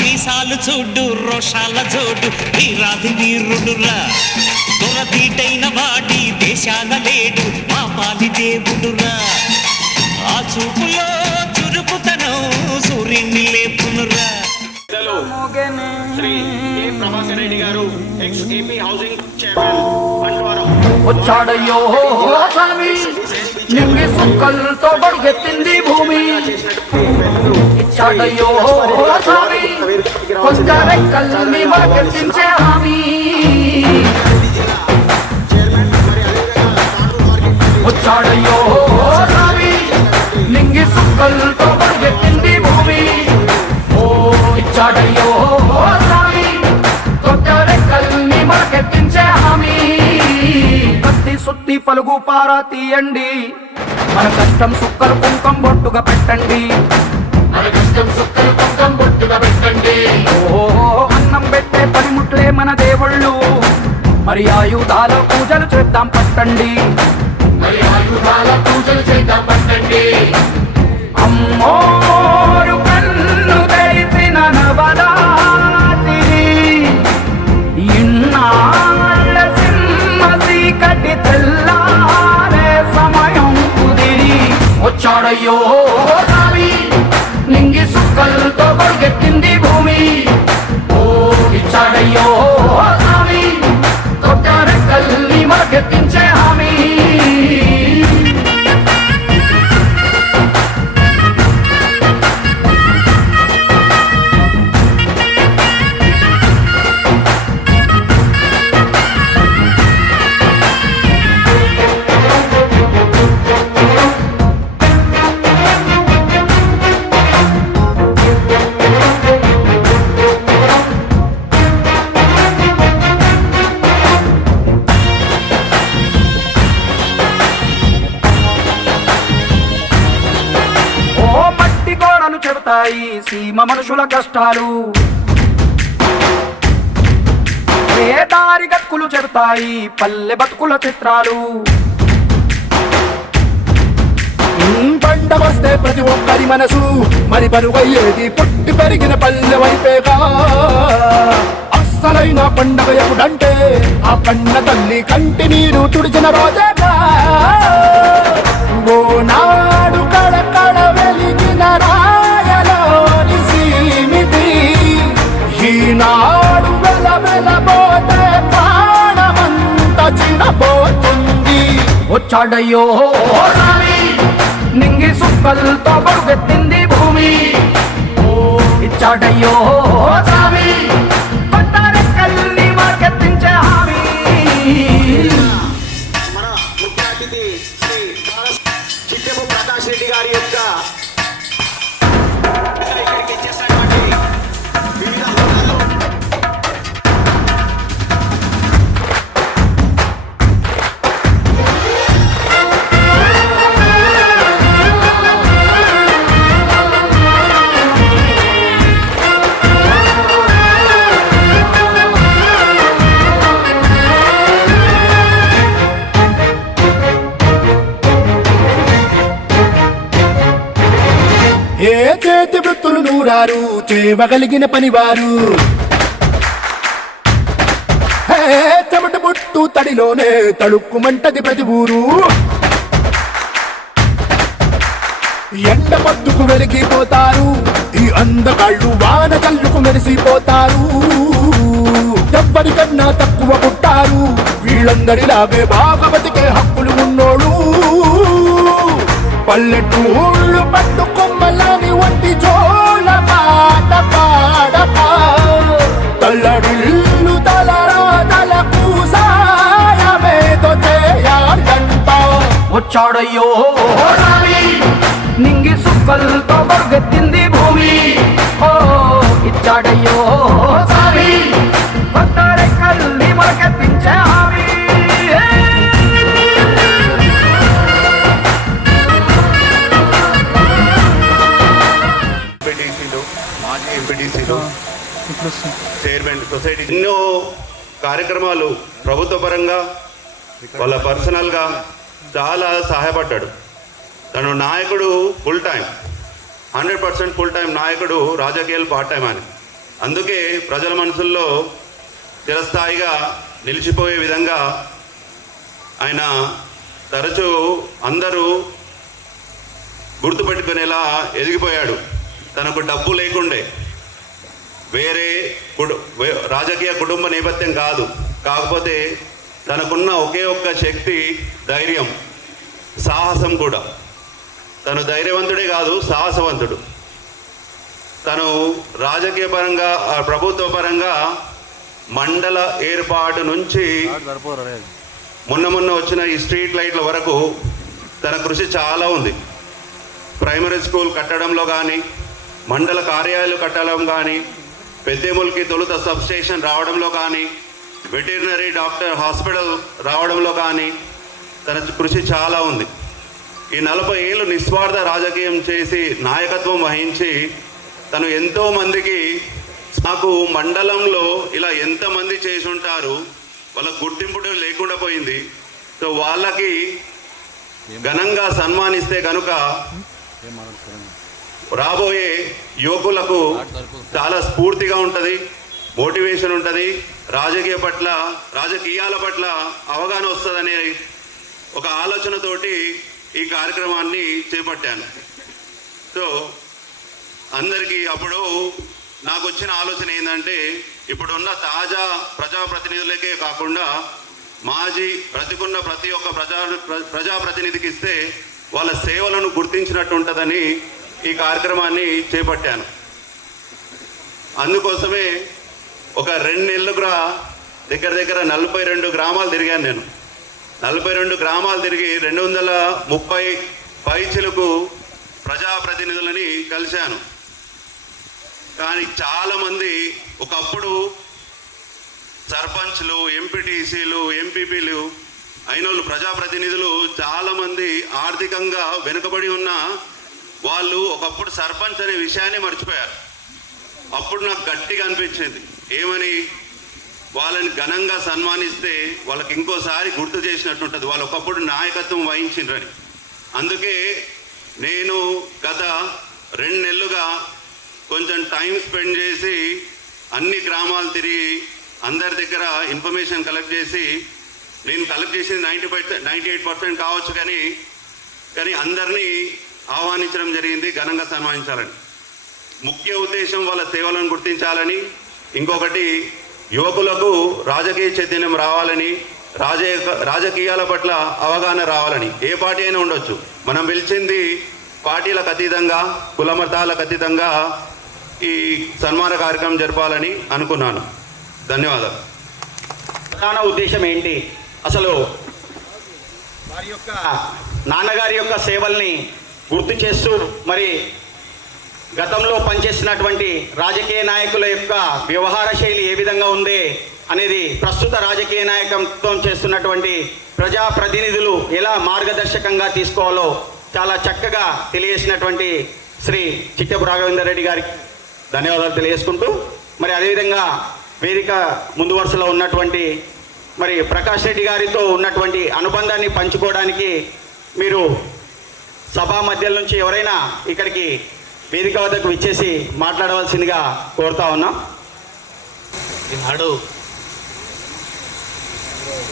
మీసాలు చూడు రోషాల జోడు వీరాది వీరుడురా దొరదీటైన వాడి దేశాల లేడు మా పాలి దేవుడురా ఆ చూపులో చురుకుతనం సూర్యుని లేపునురా. శ్రీ కె ప్రభాకర్ రెడ్డి గారు ex AP housing chairman Bantwaram వచ్చాడయ్యో స్వామి నింగి సుక్కలతో బడుగెత్తింది భూమి ఇచ్చాడయ్యో స్వామి కొంత రెక్కల్ని బడుగెత్తించే హామీ వచ్చాడయ్యో స్వామి నింగి సుక్కలతో బడుగెత్తింది భూమి ఓ ఇచ్చాడయ్యో స్వామి కొంత రెక్కల్ని బడుగెత్తించే హామీ సుత్తి పలుగు పారా తీయండి మన కష్టం సుక్కలు కుంకం బొట్టుగా పెట్టండి మన కష్టం సుక్కలు కుంకం బొట్టుగా పెట్టండి ఓహో అన్నం పెట్టే పనిముట్లే మన దేవుళ్ళు మరి ఆయుధాల పూజలు చేద్దాం పట్టండి మరి ఆయుధాల పూజలు చేద్దాం పట్టండి అమ్మోరు కన్ను తెరిసిన నవరాత్రి ఇన్నాళ్ళ చీకటి తెల్లారే సమయం కుదిరి వచ్చాడయ్యో స్వామి నింగి సుక్కలతో బడుగెత్తింది భూమి ఓ ఇచ్చాడయ్యో స్వామి కొత్త రెక్కల్ని మరకెత్తించే హామీ చెబుతాయి సీమ మనుషుల కష్టాలు ఏ దారి గక్కులు చెబుతాయి పల్లె బతుకుల చిత్రాలు పంట వస్తే ప్రతి ఒక్కరి మనసు మరి పరువయ్యేది పుట్టి పెరిగిన పల్లె వైపేగా అస్సలైన పండగ ఎప్పుడంటే ఆ కన్న తల్లి కంటి నీరు తుడిచిన రోజేగా ఓ నాడు కడకడ వెలిగిన రాయలోని సీమితి ఈనాడు వెలబోతే ప్రాణమంతా చిన్నపోతుంది వచ్చాడయ్యో నింగి సుక్కలతో బడుగెత్తింది భూమి ఓ ఇచ్చాడయ్యో స్వామి కొత్త రెక్కల్ని మరకెత్తించే హామీ మన ముఖ్య అతిథి శ్రీ చిట్టెపు ప్రకాష్ రెడ్డి గారి యొక్క ఇక్కడికి వచ్చేసినటువంటి వివిధ హోదాల్లో ఏ చేతి వృత్తులు నూరారు చేయగలిగిన పనివారు చెమట పుట్టు తడిలోనే తడుక్కుమంటది ప్రతి ఊరు ఎండ మద్దుకు వెలిగిపోతారు ఈ అందగాళ్ళు వాన కళ్ళుకు మెరిసిపోతారు ఎవ్వరికన్నా తక్కువ పుట్టారు వీళ్ళందరిలాగే బాగా బతికే హక్కులు ఉన్నోడు పల్లెటూళ్ళు పట్టుకొమ్మలని వంటి జోల పాట పాడక తల్లడిల్లు తలరాతలకు సాయమేదో చేయాలంట వచ్చాడయ్యో నింగి సుక్కలతో బడుగెత్తింది భూమి ఓ ఇచ్చాడయ్యో స్వామి కొత్త రెక్కల్ని మరకెత్తించే హామీ మాజీ ఎంపీటీసీలు చైర్మన్ సొసైటీ ఎన్నో కార్యక్రమాలు ప్రభుత్వ పరంగా వాళ్ళ పర్సనల్గా చాలా సహాయపడ్డాడు. తను నాయకుడు ఫుల్ టైం 100% ఫుల్ టైం నాయకుడు, రాజకీయాలు పార్ట్ టైం అని. అందుకే ప్రజల మనసుల్లో చిరస్థాయిగా నిలిచిపోయే విధంగా ఆయన తరచూ అందరూ గుర్తుపెట్టుకునేలా ఎదిగిపోయాడు. తనకు డబ్బు లేకుండే, వేరే రాజకీయ కుటుంబ నేపథ్యం కాదు, కాకపోతే తనకున్న ఒకే ఒక్క శక్తి ధైర్యం, సాహసం కూడా. తను ధైర్యవంతుడే కాదు, సాహసవంతుడు. తను రాజకీయ పరంగా ప్రభుత్వ పరంగా మండల ఏర్పాటు నుంచి మొన్న వచ్చిన ఈ స్ట్రీట్ లైట్ల వరకు తన కృషి చాలా ఉంది. ప్రైమరీ స్కూల్ కట్టడంలో కానీ, మండల కార్యాలయాలు కట్టడం కానీ, పెద్దేముల్కి తొలుత సబ్స్టేషన్ రావడంలో కానీ, వెటర్నరీ డాక్టర్ హాస్పిటల్ రావడంలో కానీ తన కృషి చాలా ఉంది. ఈ 40 ఏళ్ళు నిస్వార్థ రాజకీయం చేసి నాయకత్వం వహించి తను ఎంతోమందికి, నాకు మండలంలో ఇలా ఎంతమంది చేసి ఉంటారు, వాళ్ళకు గుర్తింపు లేకుండా పోయింది, సో వాళ్ళకి ఘనంగా సన్మానిస్తే కనుక రాబోయే యువకులకు చాలా స్ఫూర్తిగా ఉంటుంది, మోటివేషన్ ఉంటుంది, రాజకీయాల పట్ల అవగాహన వస్తుందనే ఒక ఆలోచనతోటి ఈ కార్యక్రమాన్ని చేపట్టాను. సో అందరికీ అప్పుడు నాకు వచ్చిన ఆలోచన ఏంటంటే, ఇప్పుడున్న తాజా ప్రజాప్రతినిధులకే కాకుండా బ్రతికున్న ప్రతి ఒక్క ప్రజాప్రతినిధికి ఇస్తే వాళ్ళ సేవలను గుర్తించినట్టు ఉంటుందని ఈ కార్యక్రమాన్ని చేపట్టాను. అందుకోసమే ఒక 2 నెలలుగా దగ్గర 42 గ్రామాలు తిరిగాను నేను. 42 గ్రామాలు తిరిగి 230 పైచిలకు ప్రజాప్రతినిధులని కలిశాను. కానీ చాలామంది ఒకప్పుడు సర్పంచ్లు, ఎంపీటీసీలు, ఎంపీపీలు అయిన వాళ్ళు, ప్రజాప్రతినిధులు చాలామంది ఆర్థికంగా వెనుకబడి ఉన్న వాళ్ళు ఒకప్పుడు సర్పంచ్ అనే విషయాన్ని మర్చిపోయారు. అప్పుడు నాకు గట్టిగా అనిపించింది, ఏమని, వాళ్ళని ఘనంగా సన్మానిస్తే వాళ్ళకి ఇంకోసారి గుర్తు చేసినట్టు ఉంటుంది, వాళ్ళు ఒకప్పుడు నాయకత్వం వహించిండ్రని. అందుకే నేను గత 2 నెలలుగా కొంచెం టైం స్పెండ్ చేసి అన్ని గ్రామాలు తిరిగి అందరి దగ్గర ఇన్ఫర్మేషన్ కలెక్ట్ చేసి, నేను కలెక్ట్ చేసింది 98% కావచ్చు, కానీ అందరినీ ఆహ్వానించడం జరిగింది ఘనంగా సన్మానించాలని. ముఖ్య ఉద్దేశం వాళ్ళ సేవలను గుర్తించాలని, ఇంకొకటి యువకులకు రాజకీయ చైతన్యం రావాలని, రాజకీయాల పట్ల అవగాహన రావాలని. ఏ పార్టీ అయినా ఉండొచ్చు, మనం పిలిచింది పార్టీలకు అతీతంగా, కులమతాలకు అతీతంగా ఈ సన్మాన కార్యక్రమం జరపాలని అనుకున్నాను. ధన్యవాదాలు. ప్రధాన ఉద్దేశం ఏంటి, అసలు వారి యొక్క నాన్నగారి యొక్క సేవల్ని గుర్తు చేస్తూ, మరి గతంలో పనిచేసినటువంటి రాజకీయ నాయకుల యొక్క వ్యవహార శైలి ఏ విధంగా ఉంది అనేది ప్రస్తుత రాజకీయ నాయకత్వం చేస్తున్నటువంటి ప్రజాప్రతినిధులు ఎలా మార్గదర్శకంగా తీసుకోవాలో చాలా చక్కగా తెలియజేసినటువంటి శ్రీ చిట్టెపు రాఘవేందర్ రెడ్డి గారికి ధన్యవాదాలు తెలియజేసుకుంటూ, మరి అదేవిధంగా వేదిక ముందు వరుసలో ఉన్నటువంటి మరి ప్రకాష్ రెడ్డి గారితో ఉన్నటువంటి అనుబంధాన్ని పంచుకోవడానికి మీరు సభా మధ్యల నుంచి ఎవరైనా ఇక్కడికి వేదిక వద్దకు విచ్చేసి మాట్లాడవలసిందిగా కోరుతా ఉన్నాం. ఈనాడు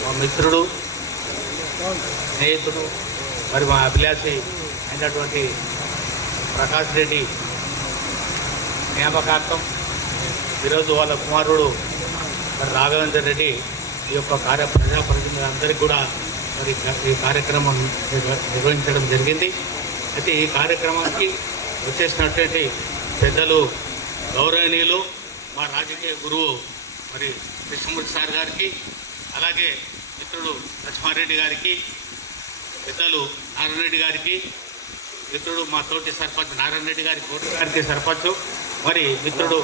మా మిత్రుడు, స్నేహితుడు, మరి మా అభిలాషి అయినటువంటి ప్రకాష్ రెడ్డి జ్ఞాపకార్థం ఈరోజు వాళ్ళ కుమారుడు మరి రాఘవేందర్ రెడ్డి ఈ యొక్క ప్రజాప్రతినిధులందరికీ కూడా మరి ఈ కార్యక్రమం నిర్వహించడం జరిగింది. అయితే ఈ కార్యక్రమానికి వచ్చేసినటువంటి పెద్దలు, గౌరవనీయులు, మా రాజకీయ గురువు మరి కృష్ణమూర్తి సార్ గారికి, అలాగే మిత్రుడు లక్ష్మారెడ్డి గారికి, పెద్దలు నారాయణ రెడ్డి గారికి, మిత్రుడు మా తోటి సర్పంచ్ నారాయణ రెడ్డి గారికి సర్పంచ్, మరి మిత్రుడు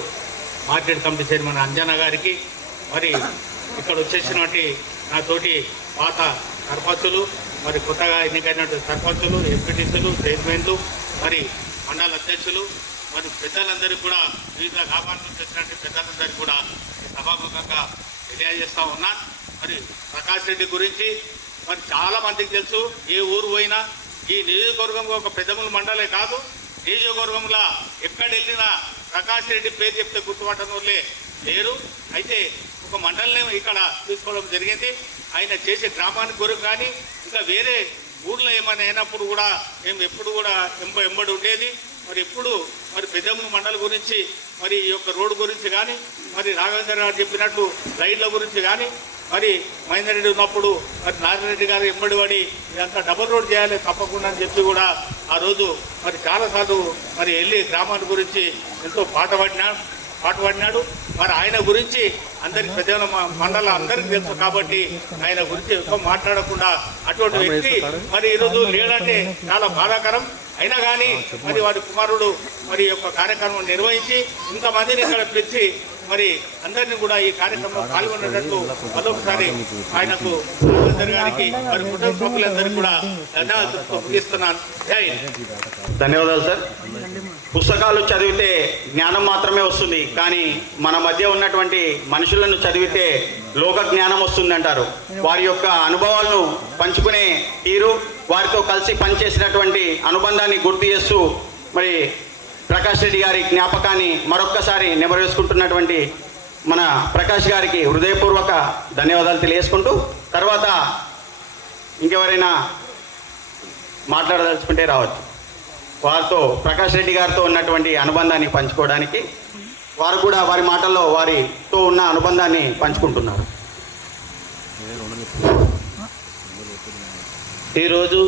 మార్కెట్ కమిటీ చైర్మన్ అంజనా గారికి, మరి ఇక్కడ వచ్చేసినటువంటి నా తోటి పాత సర్పంచులు, మరి కొత్తగా ఎన్నికైనటువంటి సర్పంచులు, ఎంపీటీసీలు, చైర్మన్లు, మరి మండల అధ్యక్షులు, మరి పెద్దలందరికీ కూడా, వివిధ గ్రామాల నుంచి వచ్చినటువంటి పెద్దలందరికీ కూడా సభాముఖంగా తెలియజేస్తూ ఉన్నా. మరి ప్రకాష్ రెడ్డి గురించి మరి చాలా మందికి తెలుసు. ఏ ఊరు పోయినా ఈ నియోజకవర్గంలో ఒక పెద్దముల మండలే కాదు, నియోజకవర్గంలో ఎక్కడ వెళ్ళినా ప్రకాష్ రెడ్డి పేరు చెప్తే గుర్తుపట్టడం వాళ్ళే లేరు. అయితే ఒక మండలం ఇక్కడ తీసుకోవడం జరిగింది. ఆయన చేసే గ్రామానికి కొరకు కానీ ఇంకా వేరే ఊర్లో ఏమైనా అయినప్పుడు కూడా మేము ఎప్పుడు కూడా ఎంబడి ఉండేది. మరి ఎప్పుడు మరి పెద్దమ్మ మండలి గురించి మరి ఈ యొక్క రోడ్డు గురించి కానీ మరి రాఘవేంద్ర గారు చెప్పినట్టు రైడ్ల గురించి కానీ మరి మహేందర్ రెడ్డి ఉన్నప్పుడు మరి నారాయణరెడ్డి గారు ఎంబడి పడి ఇదంతా డబుల్ రోడ్ చేయాలి తప్పకుండా అని చెప్పి కూడా ఆ రోజు మరి చాలాసార్లు మరి వెళ్ళి గ్రామాల గురించి ఎంతో పాట పాడినాడు. మరి ఆయన గురించి అందరికి పెద్ద మండల అందరికీ తెలుసు కాబట్టి ఆయన గురించి ఎక్కువ మాట్లాడకుండా అటువంటి వ్యక్తి మరి ఈరోజు లేడంటే చాలా బాధాకరం. అయినా కానీ మరి వాడి కుమారుడు మరి యొక్క కార్యక్రమం నిర్వహించి ఇంతమందిని ఇక్కడ పిలిచి మరి అందరినీ కూడా ఈ కార్యక్రమంలో పాల్గొనేటట్టు మరొకసారి ఆయనకు గారికి మరి కుటుంబ సభ్యులందరికీ కూడా ధన్యవాదాలు ముగిస్తున్నాను. జై ధన్యవాదాలు సార్. పుస్తకాలు చదివితే జ్ఞానం మాత్రమే వస్తుంది, కానీ మన మధ్య ఉన్నటువంటి మనుషులను చదివితే లోక జ్ఞానం వస్తుంది అంటారు. వారి యొక్క అనుభవాలను పంచుకునే తీరు, వారితో కలిసి పనిచేసినటువంటి అనుబంధాన్ని గుర్తు చేస్తూ మరి ప్రకాష్ రెడ్డి గారి జ్ఞాపకాన్ని మరొక్కసారి నెమరేసుకుంటున్నటువంటి మన ప్రకాష్ గారికి హృదయపూర్వక ధన్యవాదాలు తెలియజేసుకుంటూ, తర్వాత ఇంకెవరైనా మాట్లాడదలుచుకుంటే రావచ్చు. వారితో ప్రకాష్ రెడ్డి గారితో ఉన్నటువంటి అనుబంధాన్ని పంచుకోవడానికి వారు కూడా వారి మాటల్లో వారితో ఉన్న అనుబంధాన్ని పంచుకుంటున్నారు. ఈరోజు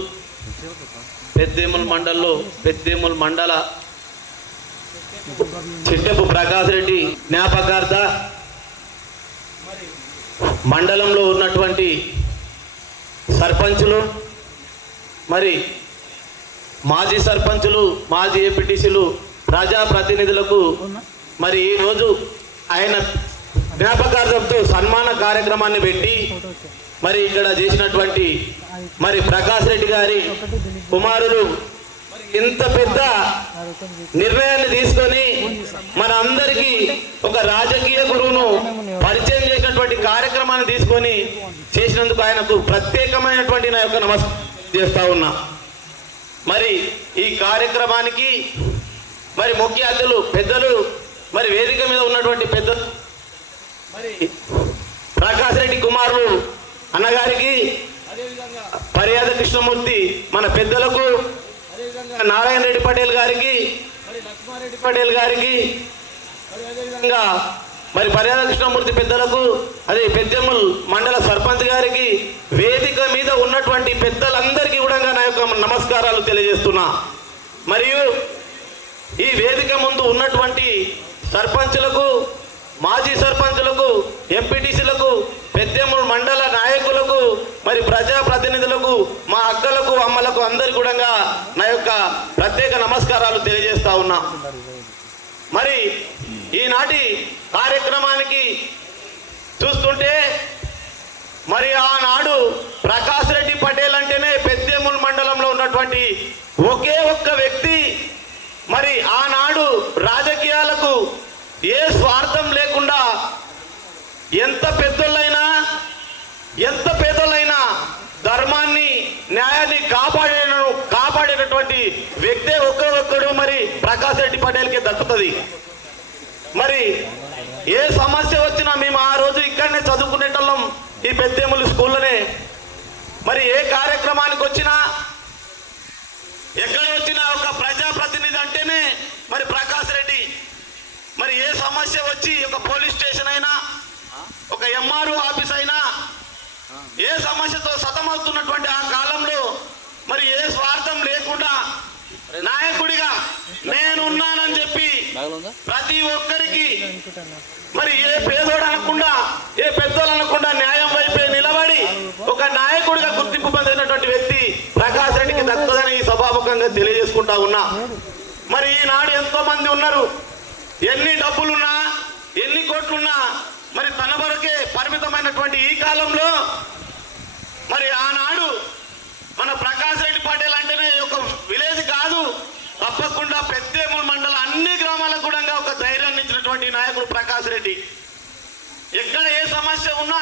పెద్దేముల మండల చిట్టెపు ప్రకాష్ రెడ్డి జ్ఞాపకార్థ మండలంలో ఉన్నటువంటి సర్పంచులు, మరి మాజీ సర్పంచులు, మాజీ ఎంపీటీసీలు, ప్రజాప్రతినిధులకు మరి ఈరోజు ఆయన జ్ఞాపకార్థంతో సన్మాన కార్యక్రమాన్ని పెట్టి మరి ఇక్కడ చేసినటువంటి మరి ప్రకాష్ రెడ్డి గారి కుమారులు ఇంత పెద్ద నిర్ణయాన్ని తీసుకొని మన అందరికీ ఒక రాజకీయ గురువును పరిచయం చేసినటువంటి కార్యక్రమాన్ని తీసుకొని చేసినందుకు ఆయనకు ప్రత్యేకమైనటువంటి నా యొక్క నమస్కారం చేస్తా ఉన్నా. మరి ఈ కార్యక్రమానికి మరి ముఖ్య అతిథులు పెద్దలు, మరి వేదిక మీద ఉన్నటువంటి పెద్దలు, మరి ప్రకాష్ రెడ్డి కుమారులు అన్నగారికి, పర్యాద కృష్ణమూర్తి మన పెద్దలకు, నారాయణ రెడ్డి పటేల్ గారికి, మరి లక్ష్మారెడ్డి పటేల్ గారికి, అదేవిధంగా మరి పర్యాద కృష్ణమూర్తి పెద్దలకు, అదే పెద్దెమ్మల్ మండల సర్పంచ్ గారికి, వేదిక మీద ఉన్నటువంటి పెద్దలందరికీ కూడా నా యొక్క నమస్కారాలు తెలియజేస్తున్నా. మరియు ఈ వేదిక ముందు ఉన్నటువంటి సర్పంచులకు, మాజీ సర్పంచులకు, ఎంపీటీసీలకు, పెద్దెమ్మల మండల నాయకులకు, మరి ప్రజాప్రతినిధులకు, మా అక్కలకు, అమ్మలకు అందరికీ కూడా నా యొక్క ప్రత్యేక నమస్కారాలు తెలియజేస్తా ఉన్నా. మరి ఈనాటి కార్యక్రమానికి చూస్తుంటే మరి ఆనాడు ప్రకాష్ రెడ్డి పటేల్ అంటేనే పెద్దెమ్మల మండలంలో ఉన్నటువంటి ఒకే ఒక్క వ్యక్తి. మరి ఆనాడు రాజకీయాలకు ఏ స్వార్థం లేకుండా ఎంత పేదోళ్ళైనా ధర్మాన్ని, న్యాయాన్ని కాపాడేటటువంటి వ్యక్తే ఒక్కడు మరి ప్రకాష్ రెడ్డి పటేల్కి దక్కుతుంది. మరి ఏ సమస్య వచ్చినా మేము ఆ రోజు ఇక్కడనే చదువుకునేటోళ్ళం, ఈ పెద్దెమ్మల స్కూల్లోనే. మరి ఏ కార్యక్రమానికి వచ్చినా, ఎక్కడ వచ్చినా ఒక ప్రజాప్రతినిధి అంటేనే మరి ప్రకాష్ రెడ్డి. మరి ఏ సమస్య వచ్చి ఒక పోలీస్ స్టేషన్ అయినా, ఒక ఎంఆర్ఓ ఆఫీస్ అయినా, ఏ సమస్యతో సతమవుతున్నటువంటి ఆ కాలంలో మరి ఏ స్వార్థం లేకుండా నాయకుడిగా నేనున్నానని చెప్పి ప్రతి ఒక్కరికి మరి ఏ పేదోడు అనకుండా, ఏ పెద్దోళ్ళు అనకుండా న్యాయం వైపే నిలబడి ఒక నాయకుడిగా గుర్తింపు పొందినటువంటి వ్యక్తి ప్రకాష్ రెడ్డికి దక్కుతుందని ఈ సభాముఖంగా తెలియజేసుకుంటా ఉన్నా. మరి ఈనాడు ఎంతో మంది ఉన్నారు, ఎన్ని డబ్బులున్నా, ఎన్ని కోట్లున్నా మరి తన వరకే పరిమితమైనటువంటి ఈ కాలంలో మరి ఆనాడు మన ప్రకాష్ రెడ్డి పటేల్ అంటేనే ఒక విలేజ్ కాదు, తప్పకుండా పెద్దేముల మండలం అన్ని గ్రామాలకు కూడా ఒక ధైర్యాన్ని ఇచ్చినటువంటి నాయకుడు ప్రకాష్ రెడ్డి. ఎక్కడ ఏ సమస్య ఉన్నా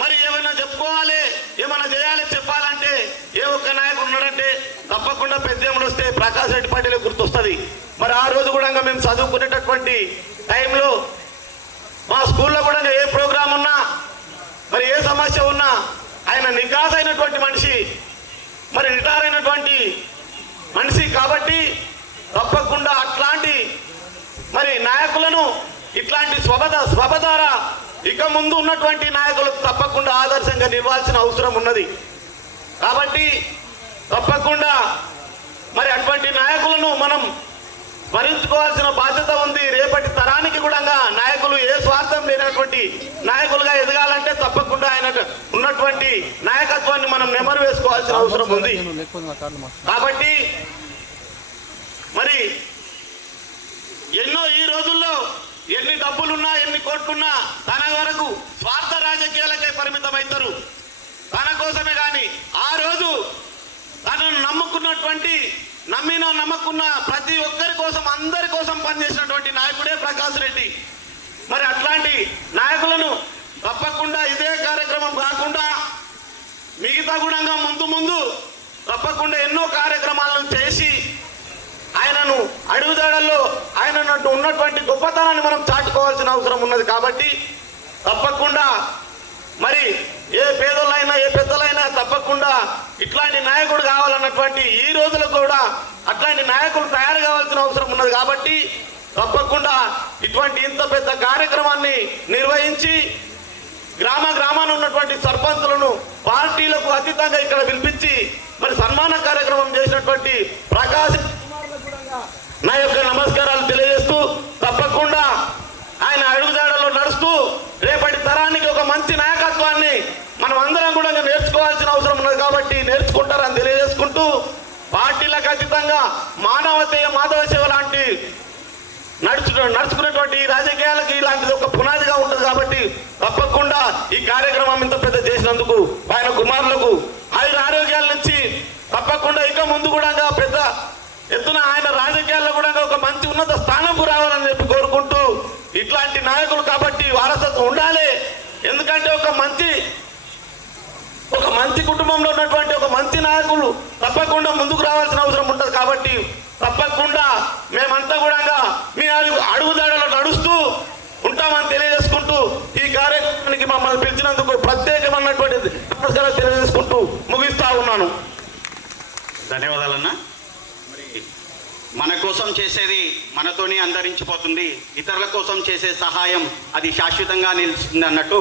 మరి ఏమైనా చెప్పుకోవాలి, ఏమైనా చేయాలి, చెప్పాలంటే ఏ ఒక్క నాయకుడు ఉన్నాడంటే తప్పకుండా పెద్దేములు వస్తే ప్రకాష్ రెడ్డి పార్టీలో గుర్తొస్తుంది. మరి ఆ రోజు కూడా మేము చదువుకునేటటువంటి టైంలో మా స్కూల్లో కూడా ఏ ప్రోగ్రాం ఉన్నా, మరి ఏ సమస్య ఉన్నా ఆయన నికాస్ అయినటువంటి మనిషి, మరి రిటైర్ అయినటువంటి మనిషి కాబట్టి తప్పకుండా అట్లాంటి మరి నాయకులను ఇట్లాంటి స్వభ ద్వారా ఇక ముందు ఉన్నటువంటి నాయకులకు తప్పకుండా ఆదర్శంగా నిలవాల్సిన అవసరం ఉన్నది. కాబట్టి తప్పకుండా మరి అటువంటి నాయకులను మనం స్మరించుకోవాల్సిన బాధ్యత ఉంది. రేపటి తరానికి కూడా నాయకులు ఏ స్వార్థం లేనటువంటి నాయకులుగా ఎదగాలంటే తప్పకుండా ఆయన ఉన్నటువంటి నాయకత్వాన్ని మనం నెమరు వేసుకోవాల్సిన అవసరం ఉంది. కాబట్టి మరి ఎన్నో ఈ రోజుల్లో ఎన్ని డబ్బులున్నా, ఎన్ని కోట్లున్నా తన వరకు స్వార్థ రాజకీయాలకే పరిమితం అవుతారు. తన కోసమే కానీ ఆ రోజు తనను నమ్ముకున్న ప్రతి ఒక్కరి కోసం, అందరి కోసం పనిచేసినటువంటి నాయకుడే ప్రకాష్ రెడ్డి. మరి అట్లాంటి నాయకులను తప్పకుండా ఇదే కార్యక్రమం కాకుండా మిగతా కూడా ముందు తప్పకుండా ఎన్నో కార్యక్రమాలను చేసి ఆయనను అడుగుదాడల్లో ఆయన ఉన్నటువంటి గొప్పతనాన్ని మనం చాటుకోవాల్సిన అవసరం ఉన్నది. కాబట్టి తప్పకుండా మరి ఏ పేదలైనా, ఏ పెద్దలైనా తప్పకుండా ఇట్లాంటి నాయకుడు కావాలన్నటువంటి ఈ రోజులకు కూడా అట్లాంటి నాయకులు తయారు కావాల్సిన అవసరం ఉన్నది. కాబట్టి తప్పకుండా ఇటువంటి ఇంత పెద్ద కార్యక్రమాన్ని నిర్వహించి గ్రామాన ఉన్నటువంటి సర్పంచులను పార్టీలకు అతీతంగా ఇక్కడ పిలిపించి మరి సన్మాన కార్యక్రమం చేసినటువంటి ప్రకాష్ నా యొక్క నమస్కారాలు తెలియజేస్తూ తప్పకుండా ఆయన అడుగుజాడలో నడుస్తూ రేపటి తరానికి ఒక మంచి నాయకత్వాన్ని మనం అందరం కూడా నేర్చుకోవాల్సిన అవసరం ఉన్నది. కాబట్టి నేర్చుకుంటారని తెలియజేసుకుంటూ పార్టీలకు అతీతంగా మాధవ సేవ లాంటి నడుచుకున్నటువంటి ఈ రాజకీయాలకి ఇలాంటిది ఒక పునాదిగా ఉంటుంది. కాబట్టి తప్పకుండా ఈ కార్యక్రమం ఇంత పెద్ద చేసినందుకు ఆయన కుమారులకు ఆరోగ్యాల నుంచి తప్పకుండా ఇక ముందు కూడా పెద్ద ఎత్తున ఆయన రాజకీయాల్లో కూడా ఒక మంచి ఉన్నత స్థానంకు రావాలని చెప్పి కోరుకుంటూ ఇట్లాంటి నాయకులు కాబట్టి వారసత్వం ఉండాలి. ఎందుకంటే ఒక మంచి కుటుంబంలో ఉన్నటువంటి ఒక మంచి నాయకులు తప్పకుండా ముందుకు రావాల్సిన అవసరం ఉంటుంది. కాబట్టి తప్పకుండా మేమంతా కూడా మీ అడుగుదాడలో నడుస్తూ ఉంటామని తెలియజేసుకుంటూ ఈ కార్యక్రమానికి మమ్మల్ని పిలిచినందుకు ప్రత్యేకమైనటువంటి నమస్కారాలు తెలియజేసుకుంటూ ముగిస్తా ఉన్నాను. ధన్యవాదాలన్నా. మన కోసం చేసేది మనతోనే అంతరించిపోతుంది, ఇతరుల కోసం చేసే సహాయం అది శాశ్వతంగా నిలుస్తుంది అన్నట్టు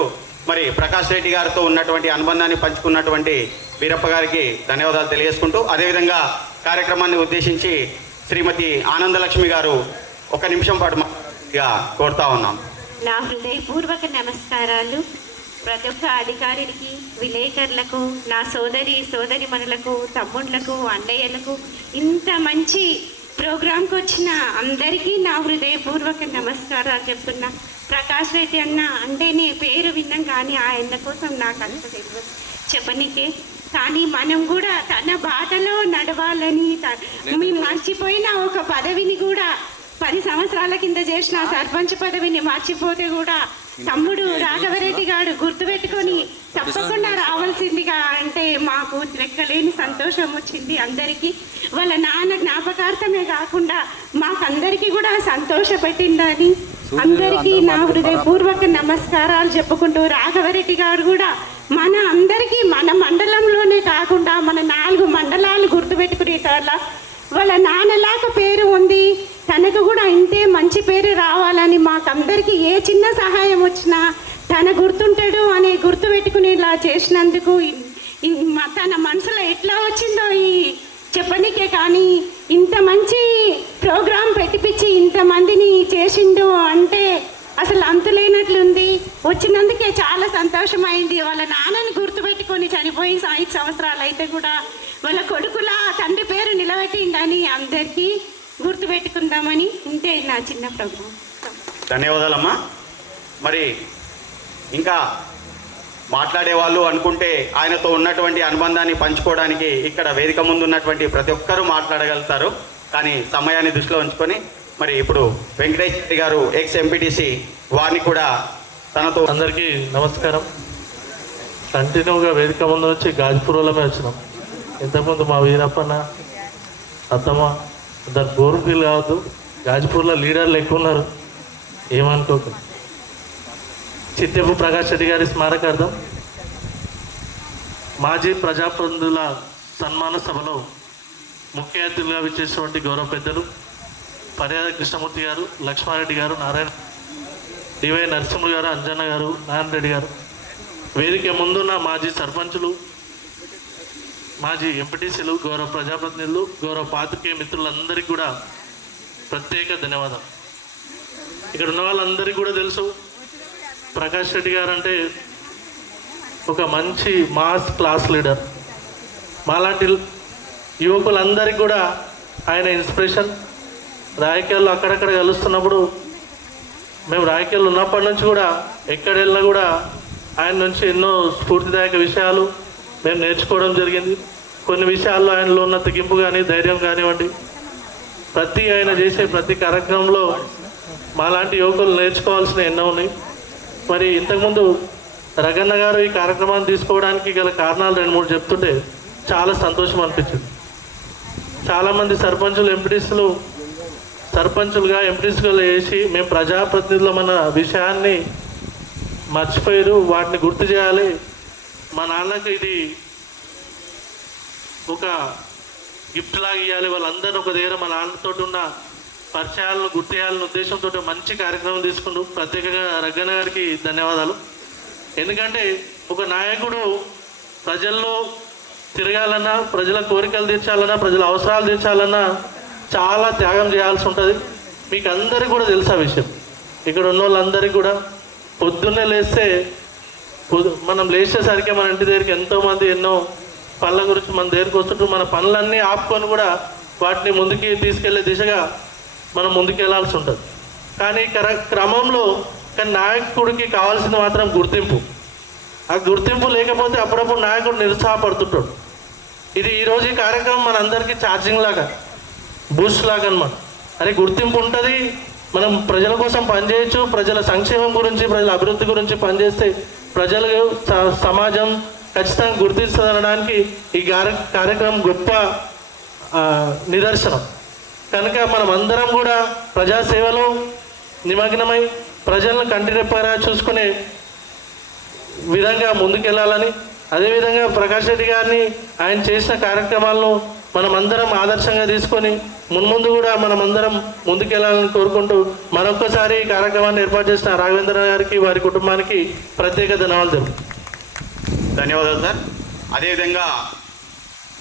మరి ప్రకాష్ రెడ్డి గారితో ఉన్నటువంటి అనుబంధాన్ని పంచుకున్నటువంటి వీరప్ప గారికి ధన్యవాదాలు తెలియజేసుకుంటూ అదేవిధంగా కార్యక్రమాన్ని ఉద్దేశించి శ్రీమతి ఆనందలక్ష్మి గారు 1 నిమిషం పాటు కోరుతా ఉన్నాం. నా హృదయపూర్వక నమస్కారాలు ప్రతి ఒక్క అధికారికి, విలేకరులకు, నా సోదరిమణులకు, తమ్ముళ్లకు, అన్నయ్యలకు, ఇంత మంచి ప్రోగ్రాంకి వచ్చిన అందరికీ నా హృదయపూర్వక నమస్కారాలు చెప్తున్నా. ప్రకాష్ రెడ్డి అన్న అంటే నీ పేరు విన్నాం కానీ ఆయన కోసం నాకు అంత తెలియదు చెప్పనీకే. కానీ మనం కూడా తన బాటలో నడవాలని మేము మర్చిపోయిన ఒక పదవిని కూడా 10 సంవత్సరాల కింద చేసిన సర్పంచ్ పదవిని మర్చిపోతే కూడా తమ్ముడు రాఘవరెడ్డి గారు గుర్తుపెట్టుకొని తప్పకుండా రావాల్సిందిగా అంటే మాకు లెక్కలేని సంతోషం వచ్చింది. అందరికీ వాళ్ళ నాన్న జ్ఞాపకార్థమే కాకుండా మాకందరికీ కూడా సంతోషపెట్టిందని అందరికీ నా హృదయపూర్వక నమస్కారాలు చెప్పుకుంటూ రాఘవరెడ్డి గారు కూడా మన అందరికీ మన మండలంలోనే కాకుండా మన 4 మండలాలు గుర్తుపెట్టుకునేటట్లా వాళ్ళ నాన్నలాగా పేరు ఉంది, తనకు కూడా ఇంతే మంచి పేరు రావాలని మాకందరికీ ఏ చిన్న సహాయం వచ్చినా తన గుర్తుంటాడు అనే గుర్తు పెట్టుకునేలా చేసినందుకు తన మనసులో ఎట్లా వచ్చిందో ఈ చెప్పనికే. కానీ ఇంత మంచి ప్రోగ్రాం పెట్టిపిచ్చి ఇంతమందిని చేసిండు అంటే అసలు అంతులేనట్లుంది. వచ్చినందుకే చాలా సంతోషమైంది. వాళ్ళ నాన్నని గుర్తుపెట్టుకొని చనిపోయి 5 సంవత్సరాలు అయితే కూడా వాళ్ళ కొడుకుల తండ్రి పేరు నిలబెట్టిందని అందరికీ గుర్తుపెట్టుకుందామని ఇంతే నా చిన్న ప్రోగ్రాం. ధన్యవాదాలమ్మా. మరి ఇంకా మాట్లాడే వాళ్ళు అనుకుంటే ఆయనతో ఉన్నటువంటి అనుబంధాన్ని పంచుకోవడానికి ఇక్కడ వేదిక ముందు ఉన్నటువంటి ప్రతి ఒక్కరూ మాట్లాడగలుగుతారు. కానీ సమయాన్ని దృష్టిలో ఉంచుకొని మరి ఇప్పుడు వెంకటేష్ రెడ్డి గారు ఎక్స్ ఎంపీటీసీ వారిని కూడా తనతో. అందరికీ నమస్కారం. కంటిన్యూగా వేదిక ముందు వచ్చి గాజుపూర్వలమే వచ్చినాం. ఇంతకుముందు మా వీరప్పన్న అత్తమ్మ దాని బోరు ఫీల్ కావద్దు, గాజుపూర్లో లీడర్లు ఎక్కువ ఉన్నారు ఏమనుకోకు. చిట్టెపు ప్రకాష్ రెడ్డి గారి స్మారకార్థం మాజీ ప్రజాప్రతినిధుల సన్మాన సభలో ముఖ్య అతిథులుగా విచ్చేసినటువంటి గౌరవ పెద్దలు పర్యాద కృష్ణమూర్తి గారు, లక్ష్మారెడ్డి గారు, నారాయణ డివై నరసింహులు గారు, అంజన్న గారు, నారాయణ రెడ్డి గారు, వేదిక ముందున్న మాజీ సర్పంచులు, మాజీ ఎంపీటీసీలు, గౌరవ ప్రజాప్రతినిధులు, గౌరవ పాత్రికేయ మిత్రులందరికీ కూడా ప్రత్యేక ధన్యవాదాలు. ఇక్కడ ఉన్న వాళ్ళందరికీ కూడా తెలుసు ప్రకాష్ రెడ్డి గారు అంటే ఒక మంచి మాస్ క్లాస్ లీడర్. మాలాంటి యువకులందరికీ కూడా ఆయన ఇన్స్పిరేషన్. రాజకీయాల్లో అక్కడక్కడ కలుస్తున్నప్పుడు మేము రాజకీయాలు ఉన్నప్పటి నుంచి కూడా ఎక్కడ వెళ్ళినా కూడా ఆయన నుంచి ఎన్నో స్ఫూర్తిదాయక విషయాలు మేము నేర్చుకోవడం జరిగింది. కొన్ని విషయాల్లో ఆయనలో ఉన్న తెగింపు కానీ ధైర్యం కానివ్వండి, ఆయన చేసే ప్రతి కార్యక్రమంలో మాలాంటి యువకులు నేర్చుకోవాల్సిన ఎన్నో ఉన్నాయి. మరి ఇంతకుముందు రగన్న గారు ఈ కార్యక్రమాన్ని తీసుకోవడానికి గల కారణాలు 2-3 చెప్తుంటే చాలా సంతోషం అనిపించింది. చాలామంది సర్పంచులు సర్పంచులుగా ఎంపీటీసీగా చేసి మేము ప్రజాప్రతినిధులమన్న విషయాన్ని మర్చిపోయారు. వాటిని గుర్తు చేయాలి. మా నాన్నకు ఇది ఒక గిఫ్ట్ లాగా ఇవ్వాలి. వాళ్ళందరూ ఒక దగ్గర మా నాన్నతో ఉన్న పరిచయాలను గుర్తు చేయాలనే ఉద్దేశంతో మంచి కార్యక్రమం తీసుకుంటూ ప్రత్యేకంగా రగ్గన్న గారికి ధన్యవాదాలు. ఎందుకంటే ఒక నాయకుడు ప్రజల్లో తిరగాలన్నా, ప్రజల కోరికలు తీర్చాలన్నా, ప్రజల అవసరాలు తీర్చాలన్నా చాలా త్యాగం చేయాల్సి ఉంటుంది. మీకు అందరికీ కూడా తెలుసు ఆ విషయం. ఇక్కడ ఉన్న వాళ్ళందరికీ కూడా పొద్దున్నే లేస్తే మనం లేచేసరికి మన ఇంటి దగ్గరికి ఎంతోమంది ఎన్నో పనుల గురించి మన దగ్గరికి వస్తుంటూ మన పనులన్నీ ఆపుకొని కూడా వాటిని ముందుకి తీసుకెళ్లే దిశగా మనం ముందుకు వెళ్ళాల్సి ఉంటుంది. కానీ క్రమంలో నాయకుడికి కావాల్సింది మాత్రం గుర్తింపు. ఆ గుర్తింపు లేకపోతే అప్పుడప్పుడు నాయకుడు నిరుత్సాహపడుతుంటాడు. ఇది ఈరోజు ఈ కార్యక్రమం మనందరికీ ఛార్జింగ్ లాగా, బూస్ట్ లాగా అన్నమాట. అరే గుర్తింపు ఉంటుంది, మనం ప్రజల కోసం పనిచేయచ్చు, ప్రజల సంక్షేమం గురించి, ప్రజల అభివృద్ధి గురించి పనిచేస్తే ప్రజలు సమాజం ఖచ్చితంగా గుర్తిస్తుంది అనడానికి ఈ కార్యక్రమం గొప్ప నిదర్శనం. కనుక మనం అందరం కూడా ప్రజాసేవలో నిమగ్నమై ప్రజలను కంటిరెప్పగా చూసుకునే విధంగా ముందుకెళ్ళాలని, అదేవిధంగా ప్రకాష్ రెడ్డి గారిని ఆయన చేసిన కార్యక్రమాలను మనమందరం ఆదర్శంగా తీసుకొని మున్ముందు కూడా మనమందరం ముందుకెళ్ళాలని కోరుకుంటూ మరొక్కసారి ఈ కార్యక్రమాన్ని ఏర్పాటు చేసిన రాఘవేంద్ర గారికి, వారి కుటుంబానికి ప్రత్యేక ధన్యవాదాలు సార్. అదేవిధంగా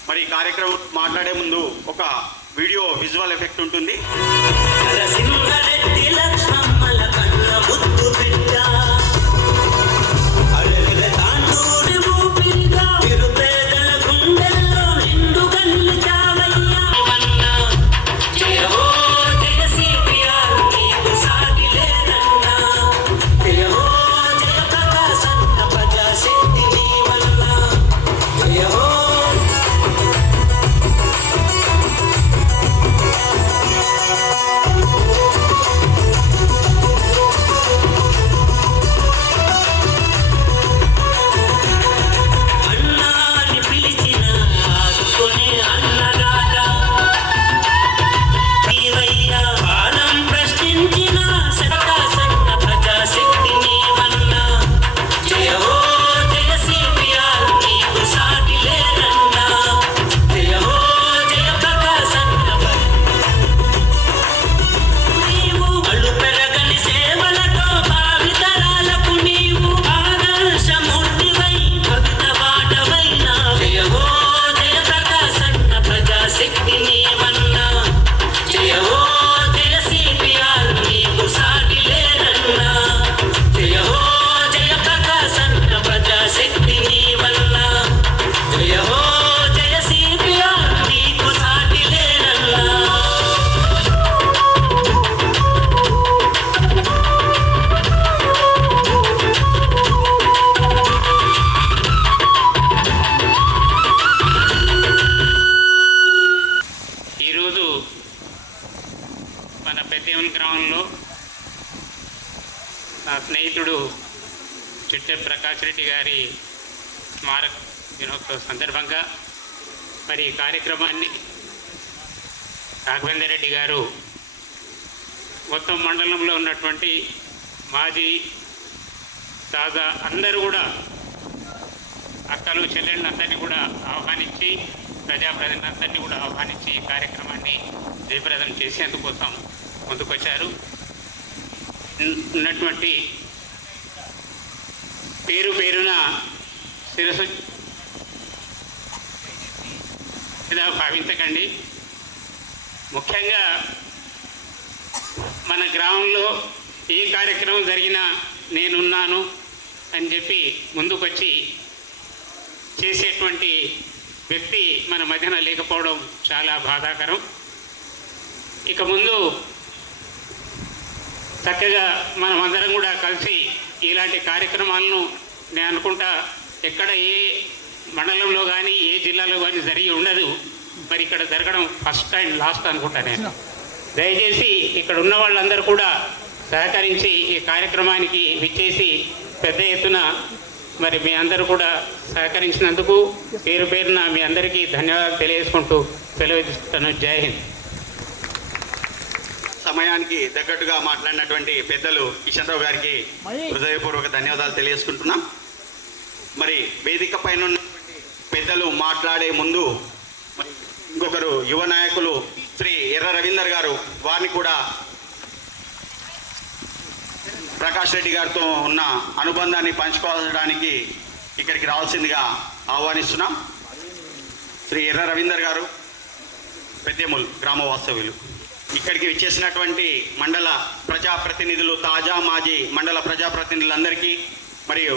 మరి ఈ కార్యక్రమం మాట్లాడే ముందు ఒక వీడియో విజువల్ ఎఫెక్ట్ ఉంటుంది. నా స్నేహితుడు చిట్టె ప్రకాష్ రెడ్డి గారి స్మారక దినోత్సవ సందర్భంగా మరి ఈ కార్యక్రమాన్ని రాఘవేందర్ రెడ్డి గారు మొత్తం మండలంలో ఉన్నటువంటి మాజీ తాజా అందరూ కూడా అక్కలు చెల్లెళ్ళందరినీ కూడా ఆహ్వానించి ప్రజాప్రతినిధులందరినీ కూడా ఆహ్వానించి ఈ కార్యక్రమాన్ని జయప్రదం చేసేందుకోసం ముందుకొచ్చారు. ఉన్నటువంటి పేరు పేరున శిరస్సు భావించకండి. ముఖ్యంగా మన గ్రామంలో ఏ కార్యక్రమం జరిగినా నేనున్నాను అని చెప్పి ముందుకొచ్చి చేసేటువంటి వ్యక్తి మన మధ్యన లేకపోవడం చాలా బాధాకరం. ఇక ముందు చక్కగా మనం అందరం కూడా కలిసి ఇలాంటి కార్యక్రమాలను నేను అనుకుంటా ఎక్కడ ఏ మండలంలో కానీ ఏ జిల్లాలో కానీ జరిగి ఉండదు. మరి ఇక్కడ జరగడం ఫస్ట్ అండ్ లాస్ట్ అనుకుంటా. నేను దయచేసి ఇక్కడ ఉన్న వాళ్ళందరూ కూడా సహకరించి ఈ కార్యక్రమానికి విచ్చేసి పెద్ద ఎత్తున మరి మీ అందరూ కూడా సహకరించినందుకు పేరు పేరున మీ అందరికీ ధన్యవాదాలు తెలియజేసుకుంటూ సెలవుస్తాను. జై హింద్. సమయానికి తగ్గట్టుగా మాట్లాడినటువంటి పెద్దలు కిషన్ రావు గారికి హృదయపూర్వక ధన్యవాదాలు తెలియజేసుకుంటున్నాం. మరి వేదిక పైన పెద్దలు మాట్లాడే ముందు ఇంకొకరు యువ నాయకులు శ్రీ ఎర్ర రవీందర్ గారు, వారిని కూడా ప్రకాష్ రెడ్డి గారితో ఉన్న అనుబంధాన్ని పంచుకోవడానికి ఇక్కడికి రావాల్సిందిగా ఆహ్వానిస్తున్నాం. శ్రీ ఎర్ర రవీందర్ గారు, పెద్దెముల్ గ్రామ వాస్తవ్యులు, ఇక్కడికి విచ్చేసినటువంటి మండల ప్రజాప్రతినిధులు, తాజా మాజీ మండల ప్రజాప్రతినిధులందరికీ మరియు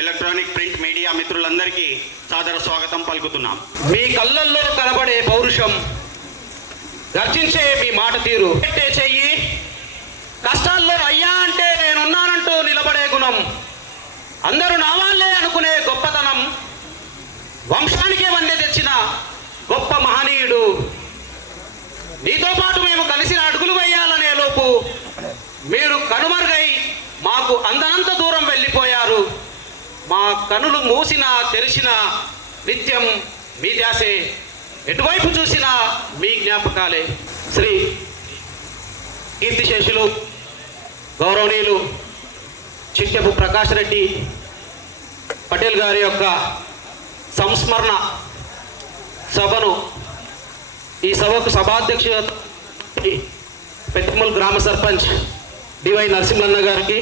ఎలక్ట్రానిక్ ప్రింట్ మీడియా మిత్రులందరికీ సాదర స్వాగతం పలుకుతున్నాం. మీ కళ్ళల్లో కనబడే పౌరుషం, గర్జించే మీ మాట తీరు, పెట్టే చెయ్యి, కష్టాల్లో అయ్యా అంటే నేనున్నానంటూ నిలబడే గుణం, అందరూ నావాళ్ళే అనుకునే గొప్పతనం, వంశానికే వన్నె తెచ్చిన గొప్ప మహనీయుడు. నీతో పాటు మేము కలిసిన అడుగులు వేయాలనే లోపు మీరు కనుమరుగై మాకు అందనంత దూరం వెళ్ళిపోయారు. మా కనులు మూసినా తెరిచినా నిత్యం మీ ధ్యాసే, ఎటువైపు చూసినా మీ జ్ఞాపకాలే. శ్రీ కీర్తిశేషులు గౌరవనీయులు చిట్టెపు ప్రకాష్ రెడ్డి పటేల్ గారి యొక్క సంస్మరణ సభను, ఈ సభకు సభాధ్యక్షుడు పెద్దమూల్ గ్రామ సర్పంచ్ డివై నరసింహన్న గారికి,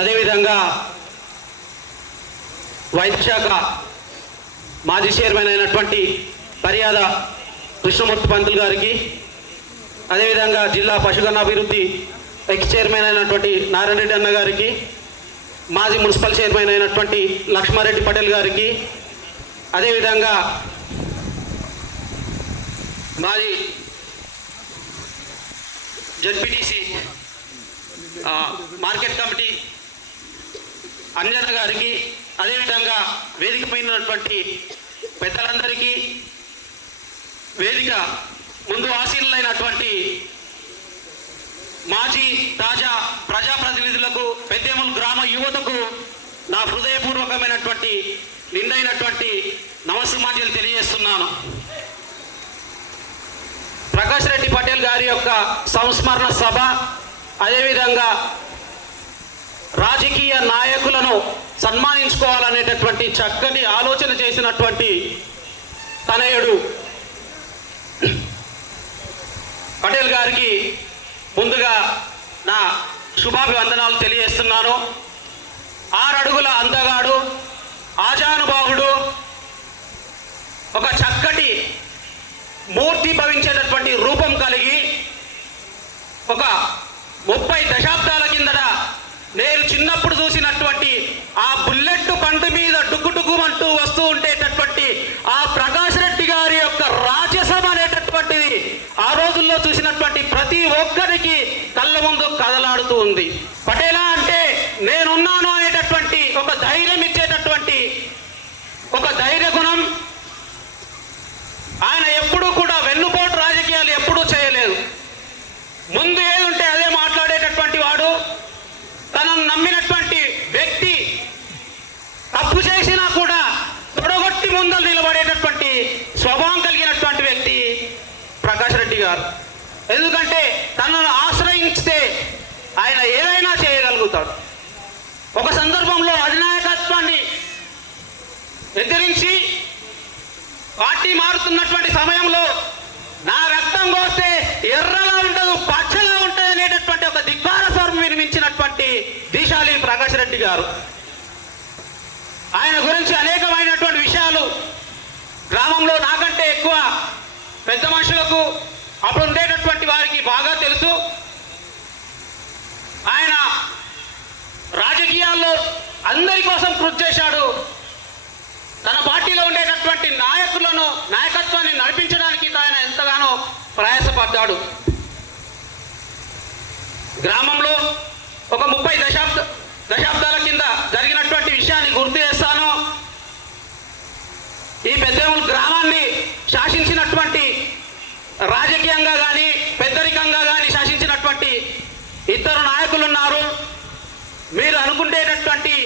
అదేవిధంగా వైద్యశాఖ మాజీ చైర్మన్ అయినటువంటి మర్యాద కృష్ణమూర్తి పంతులు గారికి, అదేవిధంగా జిల్లా పశుగణాభివృద్ధి ఎక్స్ చైర్మన్ అయినటువంటి నారాయణ రెడ్డి అన్న గారికి, మాజీ మున్సిపల్ చైర్మన్ అయినటువంటి లక్ష్మారెడ్డి పటేల్ గారికి, అదేవిధంగా మాజీ జడ్పీటీసీ మార్కెట్ కమిటీ అంజన గారికి, అదేవిధంగా వేదిక పైన ఉన్నటువంటి పెద్దలందరికీ, వేదిక ముందు ఆసీనులైనటువంటి మాజీ తాజా ప్రజాప్రతినిధులకు, పెద్దెముల్ గ్రామ యువతకు నా హృదయపూర్వకమైనటువంటి నిండైనటువంటి నమస్సుమాంజలు తెలియజేస్తున్నాను. ప్రకాష్ రెడ్డి పటేల్ గారి యొక్క సంస్మరణ సభ, అదేవిధంగా రాజకీయ నాయకులను సన్మానించుకోవాలనేటటువంటి చక్కని ఆలోచన చేసినటువంటి తనయుడు పటేల్ గారికి ముందుగా నా శుభాభివందనాలు తెలియజేస్తున్నాను. 6 అడుగుల అందగాడు, ఆజానుబాహుడు, ఒక చక్కటి మూర్తి భవించేటటువంటి రూపం కలిగి, ఒక 30 దశాబ్దాల కిందట నేను చిన్నప్పుడు చూసినటువంటి ఆ బుల్లెట్ బండి మీద డుగ్గుడుగ్గుమంటూ వస్తూ ఉండేటటువంటి ఆ ప్రకాష్ రెడ్డి గారి యొక్క రాజ్యసభ అనేటటువంటిది ఆ రోజుల్లో చూసినటువంటి ప్రతి ఒక్కరికి కళ్ళ ముందు కదలాడుతూ ఉంది. పటేలా అంటే నేనున్నాను అనేటటువంటి ఒక ధైర్యం ఇచ్చేటటువంటి ఒక ధైర్య గుణం. ఆయన ఎప్పుడూ కూడా వెన్నుపోటు రాజకీయాలు ఎప్పుడూ చేయలేదు. ముందు ఏది ఉంటే అదే మాట్లాడేటటువంటి వాడు. తనను నమ్మినటువంటి వ్యక్తి తప్పు చేసినా కూడా ఎందుకంటే తనను ఆశ్రయించితే ఆయన ఏదైనా చేయగలుగుతాడు. ఒక సందర్భంలో అధినాయకత్వాన్ని ఎదిరించి పార్టీ మారుతున్నటువంటి సమయంలో నా రక్తం కోస్తే ఎర్రగా ఉండదు పచ్చగా ఉంటుంది అనేటటువంటి ఒక దిగ్భార స్వరం వినిపించినటువంటి దీశాలి ప్రకాష్ రెడ్డి గారు. ఆయన గురించి అనేకమైనటువంటి విషయాలు గ్రామంలో నాకంటే ఎక్కువ పెద్ద మనుషులకు అప్పుడు ఉండేటటువంటి వారికి బాగా తెలుసు. ఆయన రాజకీయాల్లో అందరి కోసం కృషి చేశాడు. తన పార్టీలో ఉండేటటువంటి నాయకత్వాన్ని నడిపించడానికి ఆయన ఎంతగానో ప్రయాసపడ్డాడు. గ్రామంలో ఒక 30 దశాబ్దాల కింద జరిగినటువంటి విషయాన్ని గుర్తు చేస్తాను. ఈ పెద్దేముల గ్రామాన్ని శాసించినటువంటి రాజకీయంగా కానీ పెద్దరికంగా కానీ శాసించినటువంటి 2 నాయకులు ఉన్నారు. మీరు అనుకునేటటువంటి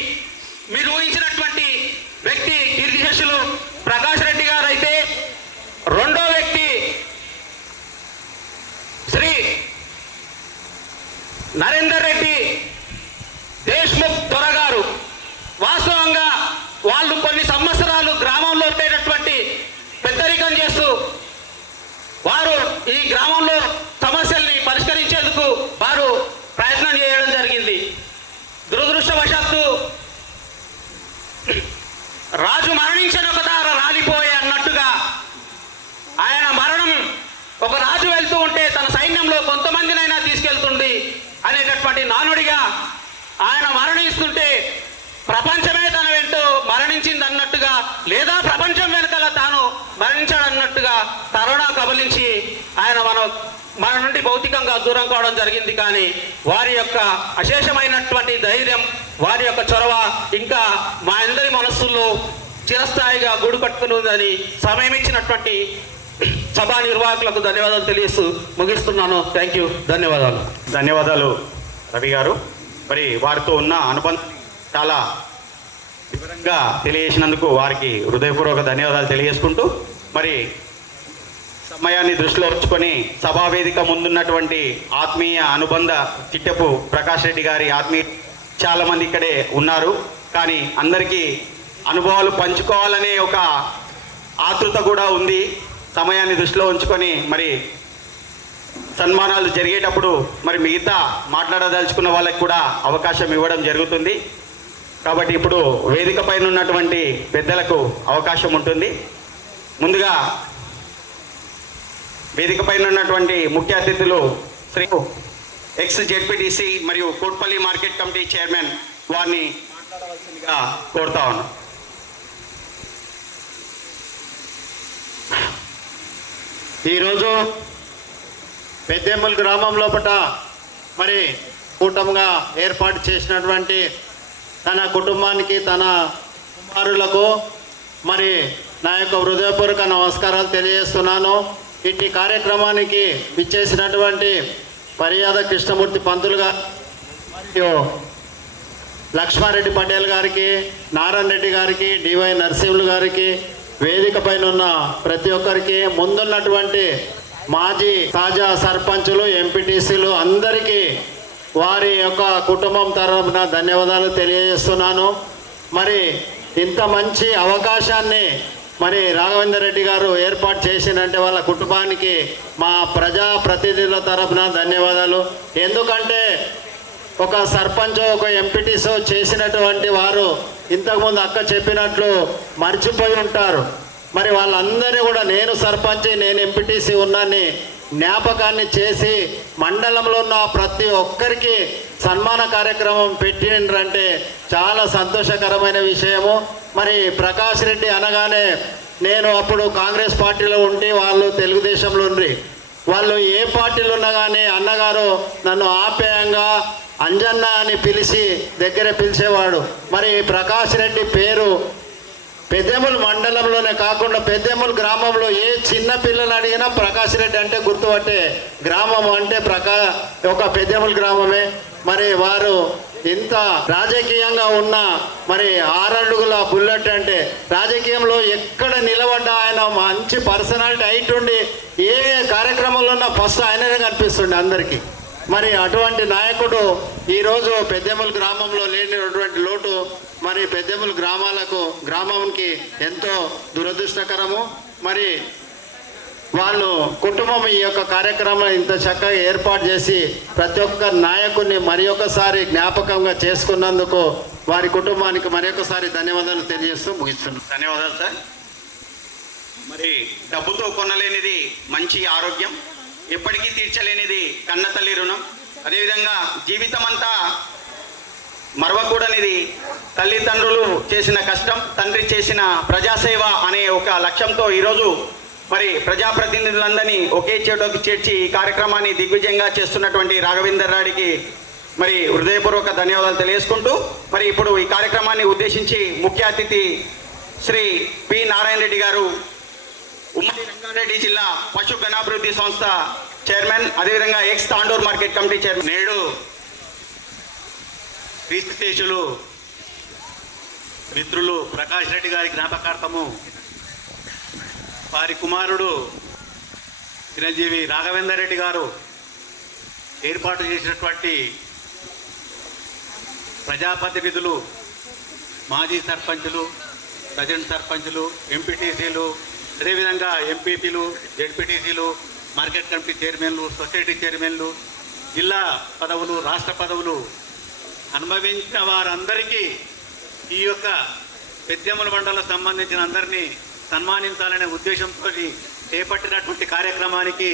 మీరు ఊహించినటువంటి వ్యక్తి కీర్తిశేషులు ప్రకాష్ రెడ్డి గారు అయితే, రెండో వ్యక్తి శ్రీ నరేందర్ రెడ్డి దేశ్ముఖ్ దొరగారు. వాస్తవంగా వాళ్ళు కొన్ని సంవత్సరాలు గ్రామంలో ఉండేటటువంటి పెద్దరికం చేస్తూ వారు ఈ గ్రామంలో సమస్యల్ని పరిష్కరించేందుకు వారు ప్రయత్నం చేయడం జరిగింది. దురదృష్టవశాత్తు రాజు మరణించిన ఒక దార రాలిపోయే అన్నట్టుగా ఆయన మరణం, ఒక రాజు వెళ్తూ ఉంటే తన సైన్యంలో కొంతమందినైనా తీసుకెళ్తుంది అనేటటువంటి నానుడిగా ఆయన మరణిస్తుంటే ప్రపంచమే తన వెంట మరణించింది అన్నట్టుగా, లేదా ప్రపంచం వెనకాల తాను మరణించాడన్నట్టుగా కరోనా కబలించి ఆయన మన నుండి భౌతికంగా దూరం కావడం జరిగింది. కానీ వారి యొక్క అశేషమైనటువంటి ధైర్యం, వారి యొక్క చొరవ ఇంకా మా అందరి మనస్సుల్లో చిరస్థాయిగా గూడు కట్టుకుని ఉందని సమయం ఇచ్చినటువంటి సభా నిర్వాహకులకు ధన్యవాదాలు తెలియజేస్తూ ముగిస్తున్నాను. Thank you. ధన్యవాదాలు. ధన్యవాదాలు రవి గారు. మరి వారితో ఉన్న అనుబంధం చాలా వివరంగా తెలియజేసినందుకు వారికి హృదయపూర్వక ధన్యవాదాలు తెలియజేసుకుంటూ, మరి సమయాన్ని దృష్టిలో ఉంచుకొని సభావేదిక ముందున్నటువంటి ఆత్మీయ అనుబంధ చిట్టెపు ప్రకాష్ రెడ్డి గారి ఆత్మీయ చాలామంది ఇక్కడే ఉన్నారు. కానీ అందరికీ అనుభవాలు పంచుకోవాలనే ఒక ఆతృత కూడా ఉంది. సమయాన్ని దృష్టిలో ఉంచుకొని మరి సన్మానాలు జరిగేటప్పుడు మరి మిగతా మాట్లాడదలుచుకున్న వాళ్ళకి కూడా అవకాశం ఇవ్వడం జరుగుతుంది. కాబట్టి ఇప్పుడు వేదిక పైన ఉన్నటువంటి పెద్దలకు అవకాశం ఉంటుంది. ముందుగా వేదిక పైన ఉన్నటువంటి ముఖ్య అతిథులు శ్రీ ఎక్స్ జెడ్పీటీసీ మరియు కోట్పల్లి మార్కెట్ కమిటీ చైర్మన్ వారిని మాట్లాడవలసిందిగా కోరుతా ఉన్నాను. ఈరోజు పెద్దేముల్ గ్రామం లోపల మరి కూటమిగా ఏర్పాటు చేసినటువంటి తన కుటుంబానికి, తన కుమారులకు మరి నా యొక్క హృదయపూర్వక నమస్కారాలు తెలియజేస్తున్నాను. ఇట్టి కార్యక్రమానికి విచ్చేసినటువంటి మర్యాద కృష్ణమూర్తి పంతులు గారు మరియు లక్ష్మారెడ్డి పటేల్ గారికి, నారాయణ రెడ్డి గారికి, డివై నరసింహులు గారికి, వేదిక పైన ఉన్న ప్రతి ఒక్కరికి, ముందున్నటువంటి మాజీ తాజా సర్పంచులు, ఎంపీటీసీలు అందరికీ వారి యొక్క కుటుంబం తరఫున ధన్యవాదాలు తెలియజేస్తున్నాను. మరి ఇంత మంచి అవకాశాన్ని మరి రాఘవేందర్ రెడ్డి గారు ఏర్పాటు చేసినంటే వాళ్ళ కుటుంబానికి మా ప్రజా ప్రతినిధుల తరఫున ధన్యవాదాలు. ఎందుకంటే ఒక సర్పంచ్, ఒక ఎంపీటీసో చేసినటువంటి వారు ఇంతకుముందు అక్క చెప్పినట్లు మర్చిపోయి ఉంటారు. మరి వాళ్ళందరినీ కూడా నేను సర్పంచ్, నేను ఎంపీటీసీ ఉన్నాన్ని జ్ఞాపకాన్ని చేసి మండలంలో ఉన్న ప్రతి ఒక్కరికి సన్మాన కార్యక్రమం పెట్టిండ్రంటే చాలా సంతోషకరమైన విషయము. మరి ప్రకాష్ రెడ్డి అనగానే నేను అప్పుడు కాంగ్రెస్ పార్టీలో ఉండి వాళ్ళు తెలుగుదేశంలో ఉండి వాళ్ళు ఏ పార్టీలో ఉన్నా కానీ అన్నగారు నన్ను ఆప్యాయంగా అంజన్న అని పిలిచి దగ్గర పిలిచేవాడు. మరి ప్రకాష్ రెడ్డి పేరు పెద్దేముల్ మండలంలోనే కాకుండా పెద్దేముల్ గ్రామంలో ఏ చిన్న పిల్లలు అడిగినా ప్రకాష్ రెడ్డి అంటే గుర్తుపట్టే గ్రామం అంటే ఒక పెద్దేముల్ గ్రామమే. మరి వారు ఇంత రాజకీయంగా ఉన్న మరి 6 అడుగుల బుల్లెట్ అంటే రాజకీయంలో ఎక్కడ నిలబడ్డా ఆయన మంచి పర్సనాలిటీ హైట్ ఉండి ఏ కార్యక్రమంలో ఉన్నా ఫస్ట్ ఆయననే కనిపిస్తుండే అందరికీ. మరి అటువంటి నాయకుడు ఈరోజు పెద్దెమ్మల గ్రామంలో లేనటువంటి లోటు మరి పెద్దెమ్మల గ్రామానికి ఎంతో దురదృష్టకరము. మరి వాళ్ళు కుటుంబం ఈ యొక్క కార్యక్రమం ఇంత చక్కగా ఏర్పాటు చేసి ప్రతి ఒక్క నాయకుడిని మరి ఒకసారి జ్ఞాపకంగా చేసుకున్నందుకు వారి కుటుంబానికి మరి ఒకసారి ధన్యవాదాలు తెలియజేస్తూ ముగిస్తున్నాను. ధన్యవాదాలు సార్. మరి డబ్బుతో కొనలేనిది మంచి ఆరోగ్యం, ఎప్పటికీ తీర్చలేనిది కన్నతల్లి రుణం, అదేవిధంగా జీవితం అంతా మరవకూడనిది తల్లిదండ్రులు చేసిన కష్టం, తండ్రి చేసిన ప్రజాసేవ అనే ఒక లక్ష్యంతో ఈరోజు మరి ప్రజాప్రతినిధులందరినీ ఒకే చోటకి చేర్చి ఈ కార్యక్రమాన్ని దిగ్విజయంగా చేస్తున్నటువంటి రాఘవేందర్ రెడ్డికి మరి హృదయపూర్వక ధన్యవాదాలు తెలియజేసుకుంటూ మరి ఇప్పుడు ఈ కార్యక్రమాన్ని ఉద్దేశించి ముఖ్య అతిథి శ్రీ పి నారాయణ రెడ్డి గారు, ఉమ్మడి రంగారెడ్డి జిల్లా పశు గణాభివృద్ధి సంస్థ చైర్మన్, అదేవిధంగా X Tandur market committee chairman. నేడు క్రీస్తుశేషులు మిత్రులు ప్రకాష్ రెడ్డి గారి జ్ఞాపకార్థము వారి కుమారుడు చిరంజీవి రాఘవేందర్ రెడ్డి గారు ఏర్పాటు చేసినటువంటి ప్రజాప్రతినిధులు, మాజీ సర్పంచులు, ప్రజెంట్ సర్పంచులు, ఎంపీటీసీలు, అదేవిధంగా ఎంపీపీలు, జెడ్పీటీసీలు, మార్కెట్ కమిటీ చైర్మన్లు, సొసైటీ చైర్మన్లు, జిల్లా పదవులు, రాష్ట్ర పదవులు అనుభవించిన వారందరికీ ఈ యొక్క పెద్దెమ్మల మండలం సంబంధించిన అందరినీ సన్మానించాలనే ఉద్దేశంతో చేపట్టినటువంటి కార్యక్రమానికి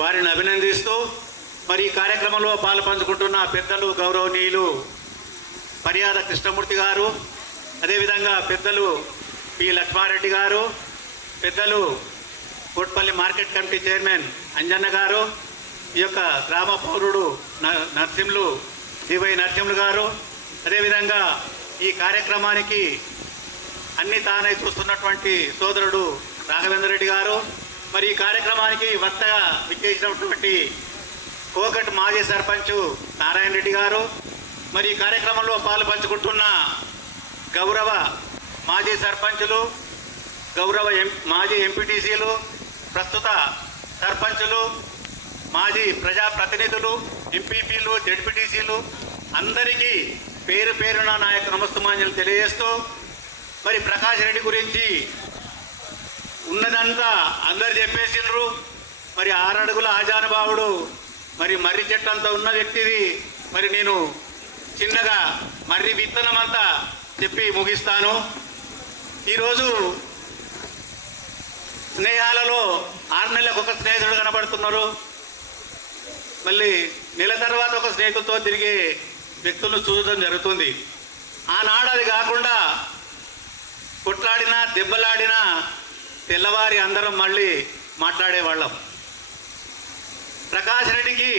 వారిని అభినందిస్తూ మరి ఈ కార్యక్రమంలో పాల్పంచుకుంటున్న పెద్దలు గౌరవనీయులు మర్యాద కృష్ణమూర్తి గారు, అదేవిధంగా పెద్దలు పి లక్ష్మారెడ్డి గారు, పెద్దలు Kotpalli market committee chairman Anjanna గారు, ఈ యొక్క గ్రామ పౌరుడు డివై నరసింహులు గారు, అదేవిధంగా ఈ కార్యక్రమానికి అన్ని తానై చూస్తున్నటువంటి సోదరుడు రాఘవేంద్ర రెడ్డి గారు, మరి ఈ కార్యక్రమానికి వక్తగా విచ్చేసినటువంటి కోకట్ మాజీ సర్పంచ్ నారాయణ రెడ్డి గారు, మరి ఈ కార్యక్రమంలో పాల్పంచుకుంటున్న గౌరవ మాజీ సర్పంచులు, గౌరవ మాజీ ఎంపీటీసీలు, ప్రస్తుత సర్పంచులు, మాజీ ప్రజాప్రతినిధులు, ఎంపీపీలు, జెడ్పీటీసీలు అందరికీ పేరు పేరున నా యొక్క నమస్తమాంజలు తెలియజేస్తూ మరి ప్రకాష్ రెడ్డి గురించి ఉన్నదంతా అందరు చెప్పేసిండ్రు. మరి 6 అడుగుల ఆజానుభావుడు, మరి మర్రి చెట్టు అంతా ఉన్న వ్యక్తిది. మరి నేను చిన్నగా మర్రి విత్తనం అంతా చెప్పి ముగిస్తాను. ఈరోజు స్నేహాలలో 6 నెలలకు ఒక స్నేహితుడు కనబడుతున్నారు, మళ్ళీ నెల తర్వాత ఒక స్నేహితులతో తిరిగే వ్యక్తులను చూడడం జరుగుతుంది. ఆనాడు అది కాకుండా కొట్లాడినా దెబ్బలాడినా తెల్లవారి అందరం మళ్ళీ మాట్లాడేవాళ్ళం. ప్రకాష్ రెడ్డికి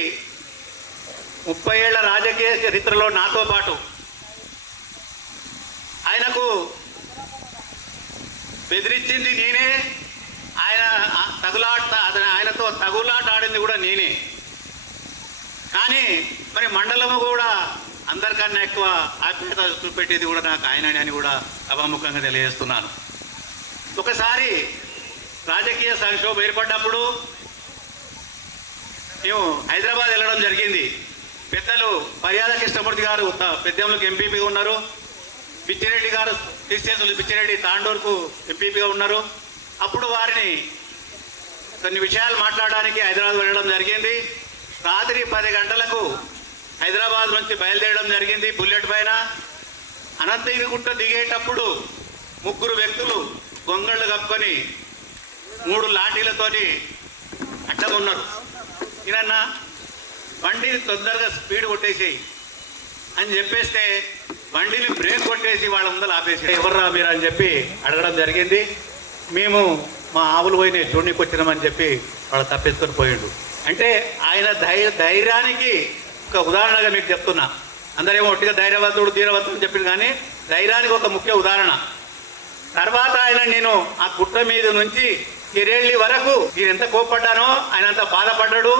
30 ఏళ్ల రాజకీయ చరిత్రలో నాతో పాటు ఆయనకు బెదిరించింది నేనే, ఆయనతో తగులాట ఆడింది కూడా నేనే. కానీ మరి మండలము కూడా అందరికన్నా ఎక్కువ ఆత్మీయత చూపెట్టేది కూడా నాకు ఆయనని అని కూడా సభాముఖంగా తెలియజేస్తున్నాను. ఒకసారి రాజకీయ సంక్షోభం ఏర్పడ్డప్పుడు మేము హైదరాబాద్ వెళ్ళడం జరిగింది. పెద్దలు మర్యాద కృష్ణమూర్తి గారు పెద్దెమ్మలకు ఎంపీపీగా ఉన్నారు, పిచ్చిరెడ్డి గారు క్రిస్టియన్సులు పిచ్చిరెడ్డి తాండూరుకు ఎంపీపీగా ఉన్నారు. అప్పుడు వారిని కొన్ని విషయాలు మాట్లాడడానికి హైదరాబాద్ వెళ్ళడం జరిగింది. రాత్రి 10 గంటలకు హైదరాబాద్ నుంచి బయలుదేరడం జరిగింది బుల్లెట్ పైన. అనంతగిరిగుట్ట దిగేటప్పుడు 3 వ్యక్తులు గొంగళ్ళు కప్పుకొని 3 లాఠీలతోని అడ్డం ఉన్నారు. ఈయనన్న బండిని తొందరగా స్పీడ్ కొట్టేసేయి అని చెప్పేస్తే బండిని బ్రేక్ కొట్టేసి వాళ్ళ ముందర ఆపేసి ఎవర్రా మీరు అని చెప్పి అడగడం జరిగింది. మేము మా ఆవులు పోయినాయి చూడనికి వచ్చినామని చెప్పి వాళ్ళు తప్పించుకొని పోయిండు. అంటే ఆయన ధైర్యానికి ఒక ఉదాహరణగా మీకు చెప్తున్నా. అందరేమో ఒట్టిగా ధైర్యవంతుడు ధీరవంతుడు చెప్పింది, కానీ ధైర్యానికి ఒక ముఖ్య ఉదాహరణ. తర్వాత ఆయన నేను ఆ గుట్ట మీద నుంచి కిరేళ్ళి వరకు నేను ఎంత కోప్పడ్డానో ఆయన అంత బాధపడ్డాడు.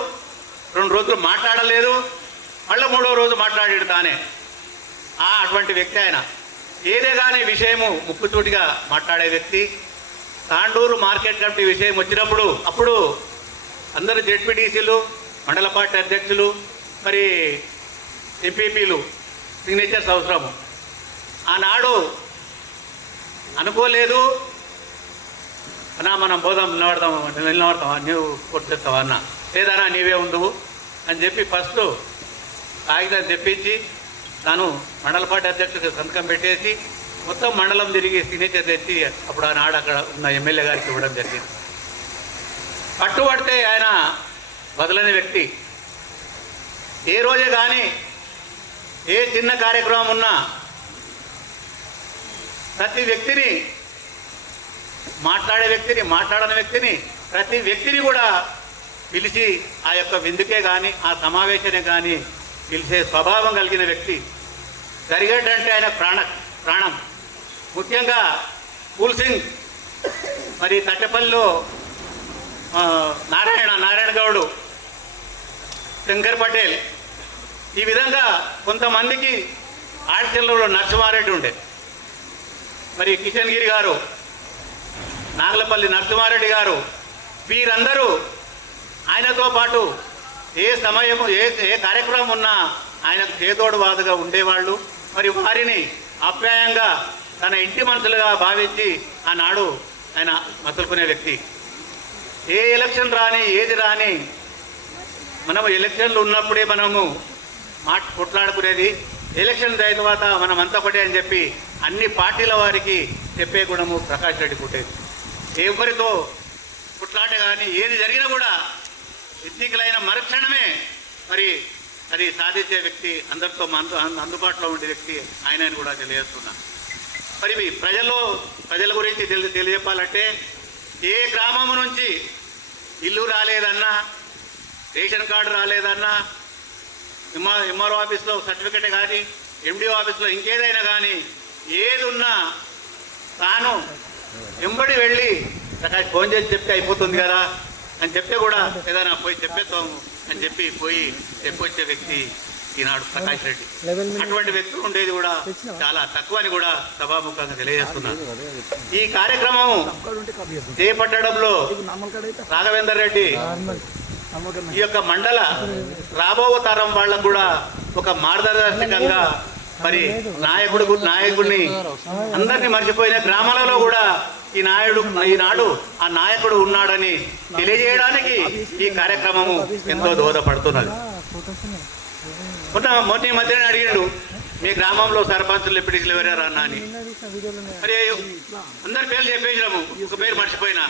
2 రోజులు మాట్లాడలేదు. మళ్ళీ 3వ రోజు మాట్లాడాడు తానే. అటువంటి వ్యక్తి ఆయన. ఏదే కానీ విషయము ముక్కుచూటిగా మాట్లాడే వ్యక్తి. తాండూరు మార్కెట్ కమిటీ విషయం వచ్చినప్పుడు అప్పుడు అందరూ జెడ్పీటీసీలు, మండల పార్టీ అధ్యక్షులు, మరి ఎంపీపీలు సిగ్నేచర్స్ అవసరము. ఆనాడు అనుకోలేదు, అన్నా మనం పోదాం, నిలబడతావా, నువ్వు కొట్టేస్తావా అన్న, లేదన్నా నీవే ఉండువు అని చెప్పి ఫస్ట్ కాగితం తెప్పించి తాను మండల పార్టీ అధ్యక్షుడికి సంతకం పెట్టేసి మొత్తం మండలం తిరిగి సిగ్నేచర్ తెచ్చి అప్పుడు ఆనాడు అక్కడ ఉన్న ఎమ్మెల్యే గారికి ఇవ్వడం జరిగింది. పట్టుబడితే ఆయన వదలని వ్యక్తి. ఏ రోజే కానీ ఏ చిన్న కార్యక్రమం ఉన్నా ప్రతి వ్యక్తిని, మాట్లాడే వ్యక్తిని, మాట్లాడని వ్యక్తిని, ప్రతి వ్యక్తిని కూడా పిలిచి ఆ యొక్క విందుకే కానీ ఆ సమావేశాన్ని కానీ పిలిచే స్వభావం కలిగిన వ్యక్తి. జరిగేటంటే ఆయన ప్రాణం. ముఖ్యంగా ఫూల్ సింగ్, మరి తట్టపల్లిలో నారాయణ గౌడు, శంకర్ పటేల్, ఈ విధంగా కొంతమందికి ఆడిచెల్లో నరసింహారెడ్డి ఉండే, మరి కిషన్ గిరి గారు, నాగలపల్లి నరసింహారెడ్డి గారు, వీరందరూ ఆయనతో పాటు ఏ సమయము ఏ కార్యక్రమం ఉన్నా ఆయనకు చేదోడు వాదుగా ఉండేవాళ్ళు. మరి వారిని ఆప్యాయంగా తన ఇంటి మనుషులుగా భావించి ఆనాడు ఆయన మసులుకునే వ్యక్తి. ఏ ఎలక్షన్ రాని ఏది రాని మనము ఎలక్షన్లు ఉన్నప్పుడే మనము కొట్లాడుకునేది. ఎలక్షన్ అయిన తర్వాత మనం అంతా ఒకటే అని చెప్పి అన్ని పార్టీల వారికి చెప్పే గుణము ప్రకాష్ రెడ్డి పుట్టేది. ఎవరితో కొట్లాట కానీ ఏది జరిగినా కూడా ఎన్నికలైన మరుక్షణమే మరి అది సాధించే వ్యక్తి, అందరితో అందుబాటులో ఉండే వ్యక్తి ఆయన కూడా తెలియజేస్తున్నా. మరి ప్రజల గురించి తెలియజెప్పాలంటే ఏ గ్రామం నుంచి ఇల్లు రాలేదన్నా, రేషన్ కార్డు రాలేదన్నా, ఎంఆర్ఓ ఆఫీస్లో సర్టిఫికెట్ కానీ, ఎండిఓ ఆఫీస్లో ఇంకేదైనా కానీ ఏది ఉన్నా తాను వెంబడి వెళ్ళి ప్రకాష్ ఫోన్ చేసి చెప్తే అయిపోతుంది కదా అని చెప్తే కూడా ఏదైనా పోయి చెప్పేస్తాము అని చెప్పి పోయి చెప్పొచ్చే వ్యక్తి ఈనాడు ప్రకాష్ రెడ్డి. అటువంటి వ్యక్తులు ఉండేది కూడా చాలా తక్కువ అని కూడా సభాముఖంగా తెలియజేస్తున్నారు. ఈ కార్యక్రమం చేపట్టడంలో రాఘవేందర్ రెడ్డి ఈ యొక్క మండల రాబో తరం వాళ్ళకు కూడా ఒక మార్గదర్శకంగా, మరి నాయకుడిని అందరినీ మర్చిపోయిన గ్రామాలలో కూడా ఈనాడు ఆ నాయకుడు ఉన్నాడని తెలియజేయడానికి ఈ కార్యక్రమము ఎంతో దోహదపడుతున్నది. మొన్న మధ్యనే అడిగిండు, మీ గ్రామంలో సర్పంచులు ఎప్పటికీ ఎవరారా అన్న అని. మరి అందరి పేర్లు చెప్పేసినాము, ఒక పేరు మర్చిపోయినా,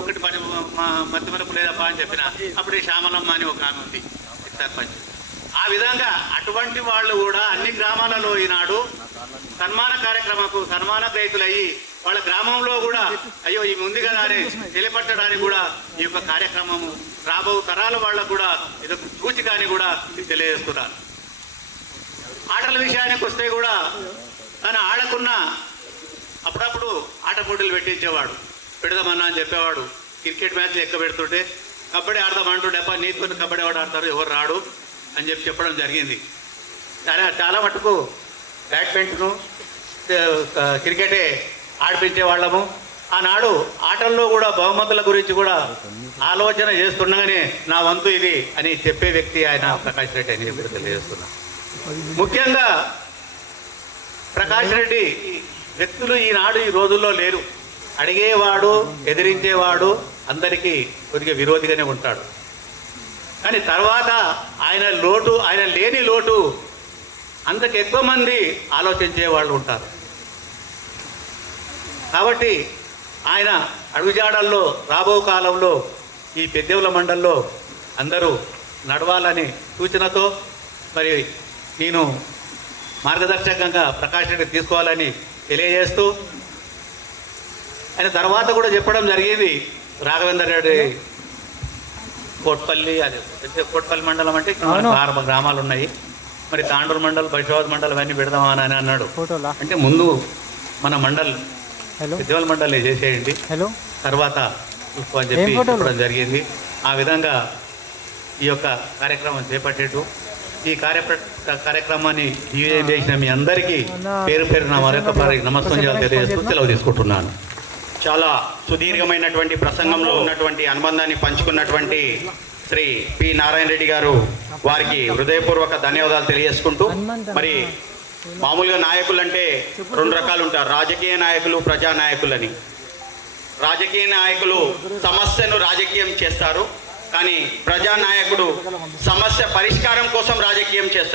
ఒకటి మధ్య మనకు లేదప్పా అని చెప్పిన. అప్పుడు శ్యామలమ్మ అని ఒక ఆమె ఉంది సర్పంచ్. ఆ విధంగా అటువంటి వాళ్ళు కూడా అన్ని గ్రామాలలో ఈనాడు సన్మాన కార్యక్రమకు సన్మాన గ్రహీతులయ్యి వాళ్ళ గ్రామంలో కూడా అయ్యో ఈ ఉంది కదా అని తెలియపట్టడానికి కూడా ఈ యొక్క కార్యక్రమము రాబో తరాల వాళ్ళకు కూడా ఇదొక సూచిక అని కూడా తెలియజేస్తున్నారు. ఆటల విషయానికి వస్తే కూడా తను ఆడకున్న అప్పుడప్పుడు ఆట పోటీలు పెట్టించేవాడు, పెడదామన్నా అని చెప్పేవాడు. క్రికెట్ మ్యాచ్లు ఎక్కువ పెడుతుంటే కబడ్డీ ఆడదామంటుండే, నీతో కబడ్డీ వాడు ఆడతారు, ఎవరు రాడు అని చెప్పడం జరిగింది. చాలా మటుకు బ్యాడ్మింటను, క్రికెటే ఆడిపించే వాళ్ళము. ఆనాడు ఆటల్లో కూడా బహుమతుల గురించి కూడా ఆలోచన చేస్తుండగానే నా వంతు ఇది అని చెప్పే వ్యక్తి ఆయన ప్రకాష్ రెడ్డి అని చెప్పి తెలియజేస్తున్నా. ముఖ్యంగా ప్రకాష్ రెడ్డి వ్యక్తులు ఈనాడు ఈ రోజుల్లో లేరు. అడిగేవాడు, ఎదిరించేవాడు, అందరికీ కొద్దిగా విరోధిగానే ఉంటాడు. కానీ తర్వాత ఆయన లేని లోటు అంతకు ఎక్కువ మంది ఆలోచించే వాళ్ళు ఉంటారు. కాబట్టి ఆయన అడుగుజాడల్లో రాబో కాలంలో ఈ పెద్దేవుల మండలంలో అందరూ నడవాలని సూచనతో మరి నేను మార్గదర్శకంగా ప్రకాష్ రెడ్డి తీసుకోవాలని తెలియజేస్తూ, ఆయన తర్వాత కూడా చెప్పడం జరిగింది. రాఘవేందర్ రెడ్డి కోట్పల్లి, అది కోట్పల్లి మండలం అంటే 6 గ్రామాలు ఉన్నాయి, మరి తాండూరు మండలం, బైషాబాద్ మండలం అన్నీ పెడదామా అని అన్నాడు. అంటే ముందు మన మండల్ పెద్దవాళ్ళ మండలి చేసేయండి, తర్వాత అని చెప్పి చెప్పడం జరిగింది. ఆ విధంగా ఈ యొక్క కార్యక్రమం చేపట్టేట్టు ఈ కార్యక్రమాన్ని దివ్యం చేసిన మీ అందరికీ పేరు పేరున మరొకసారి నమస్కారాలు తెలియజేస్తూ సెలవు తీసుకుంటున్నాను. చాలా సుదీర్ఘమైనటువంటి ప్రసంగంలో ఉన్నటువంటి అనుబంధాన్ని పంచుకున్నటువంటి శ్రీ పి నారాయణ రెడ్డి గారు వారికి హృదయపూర్వక ధన్యవాదాలు తెలియజేసుకుంటూ, మరి మామూలుగా నాయకులు అంటే 2 రకాలు ఉంటారు, రాజకీయ నాయకులు, ప్రజా నాయకులని. రాజకీయ నాయకులు సమస్యను రాజకీయం చేస్తారు, కానీ ప్రజానాయకుడు సమస్య పరిష్కారం కోసం రాజకీయం చేస్తారు.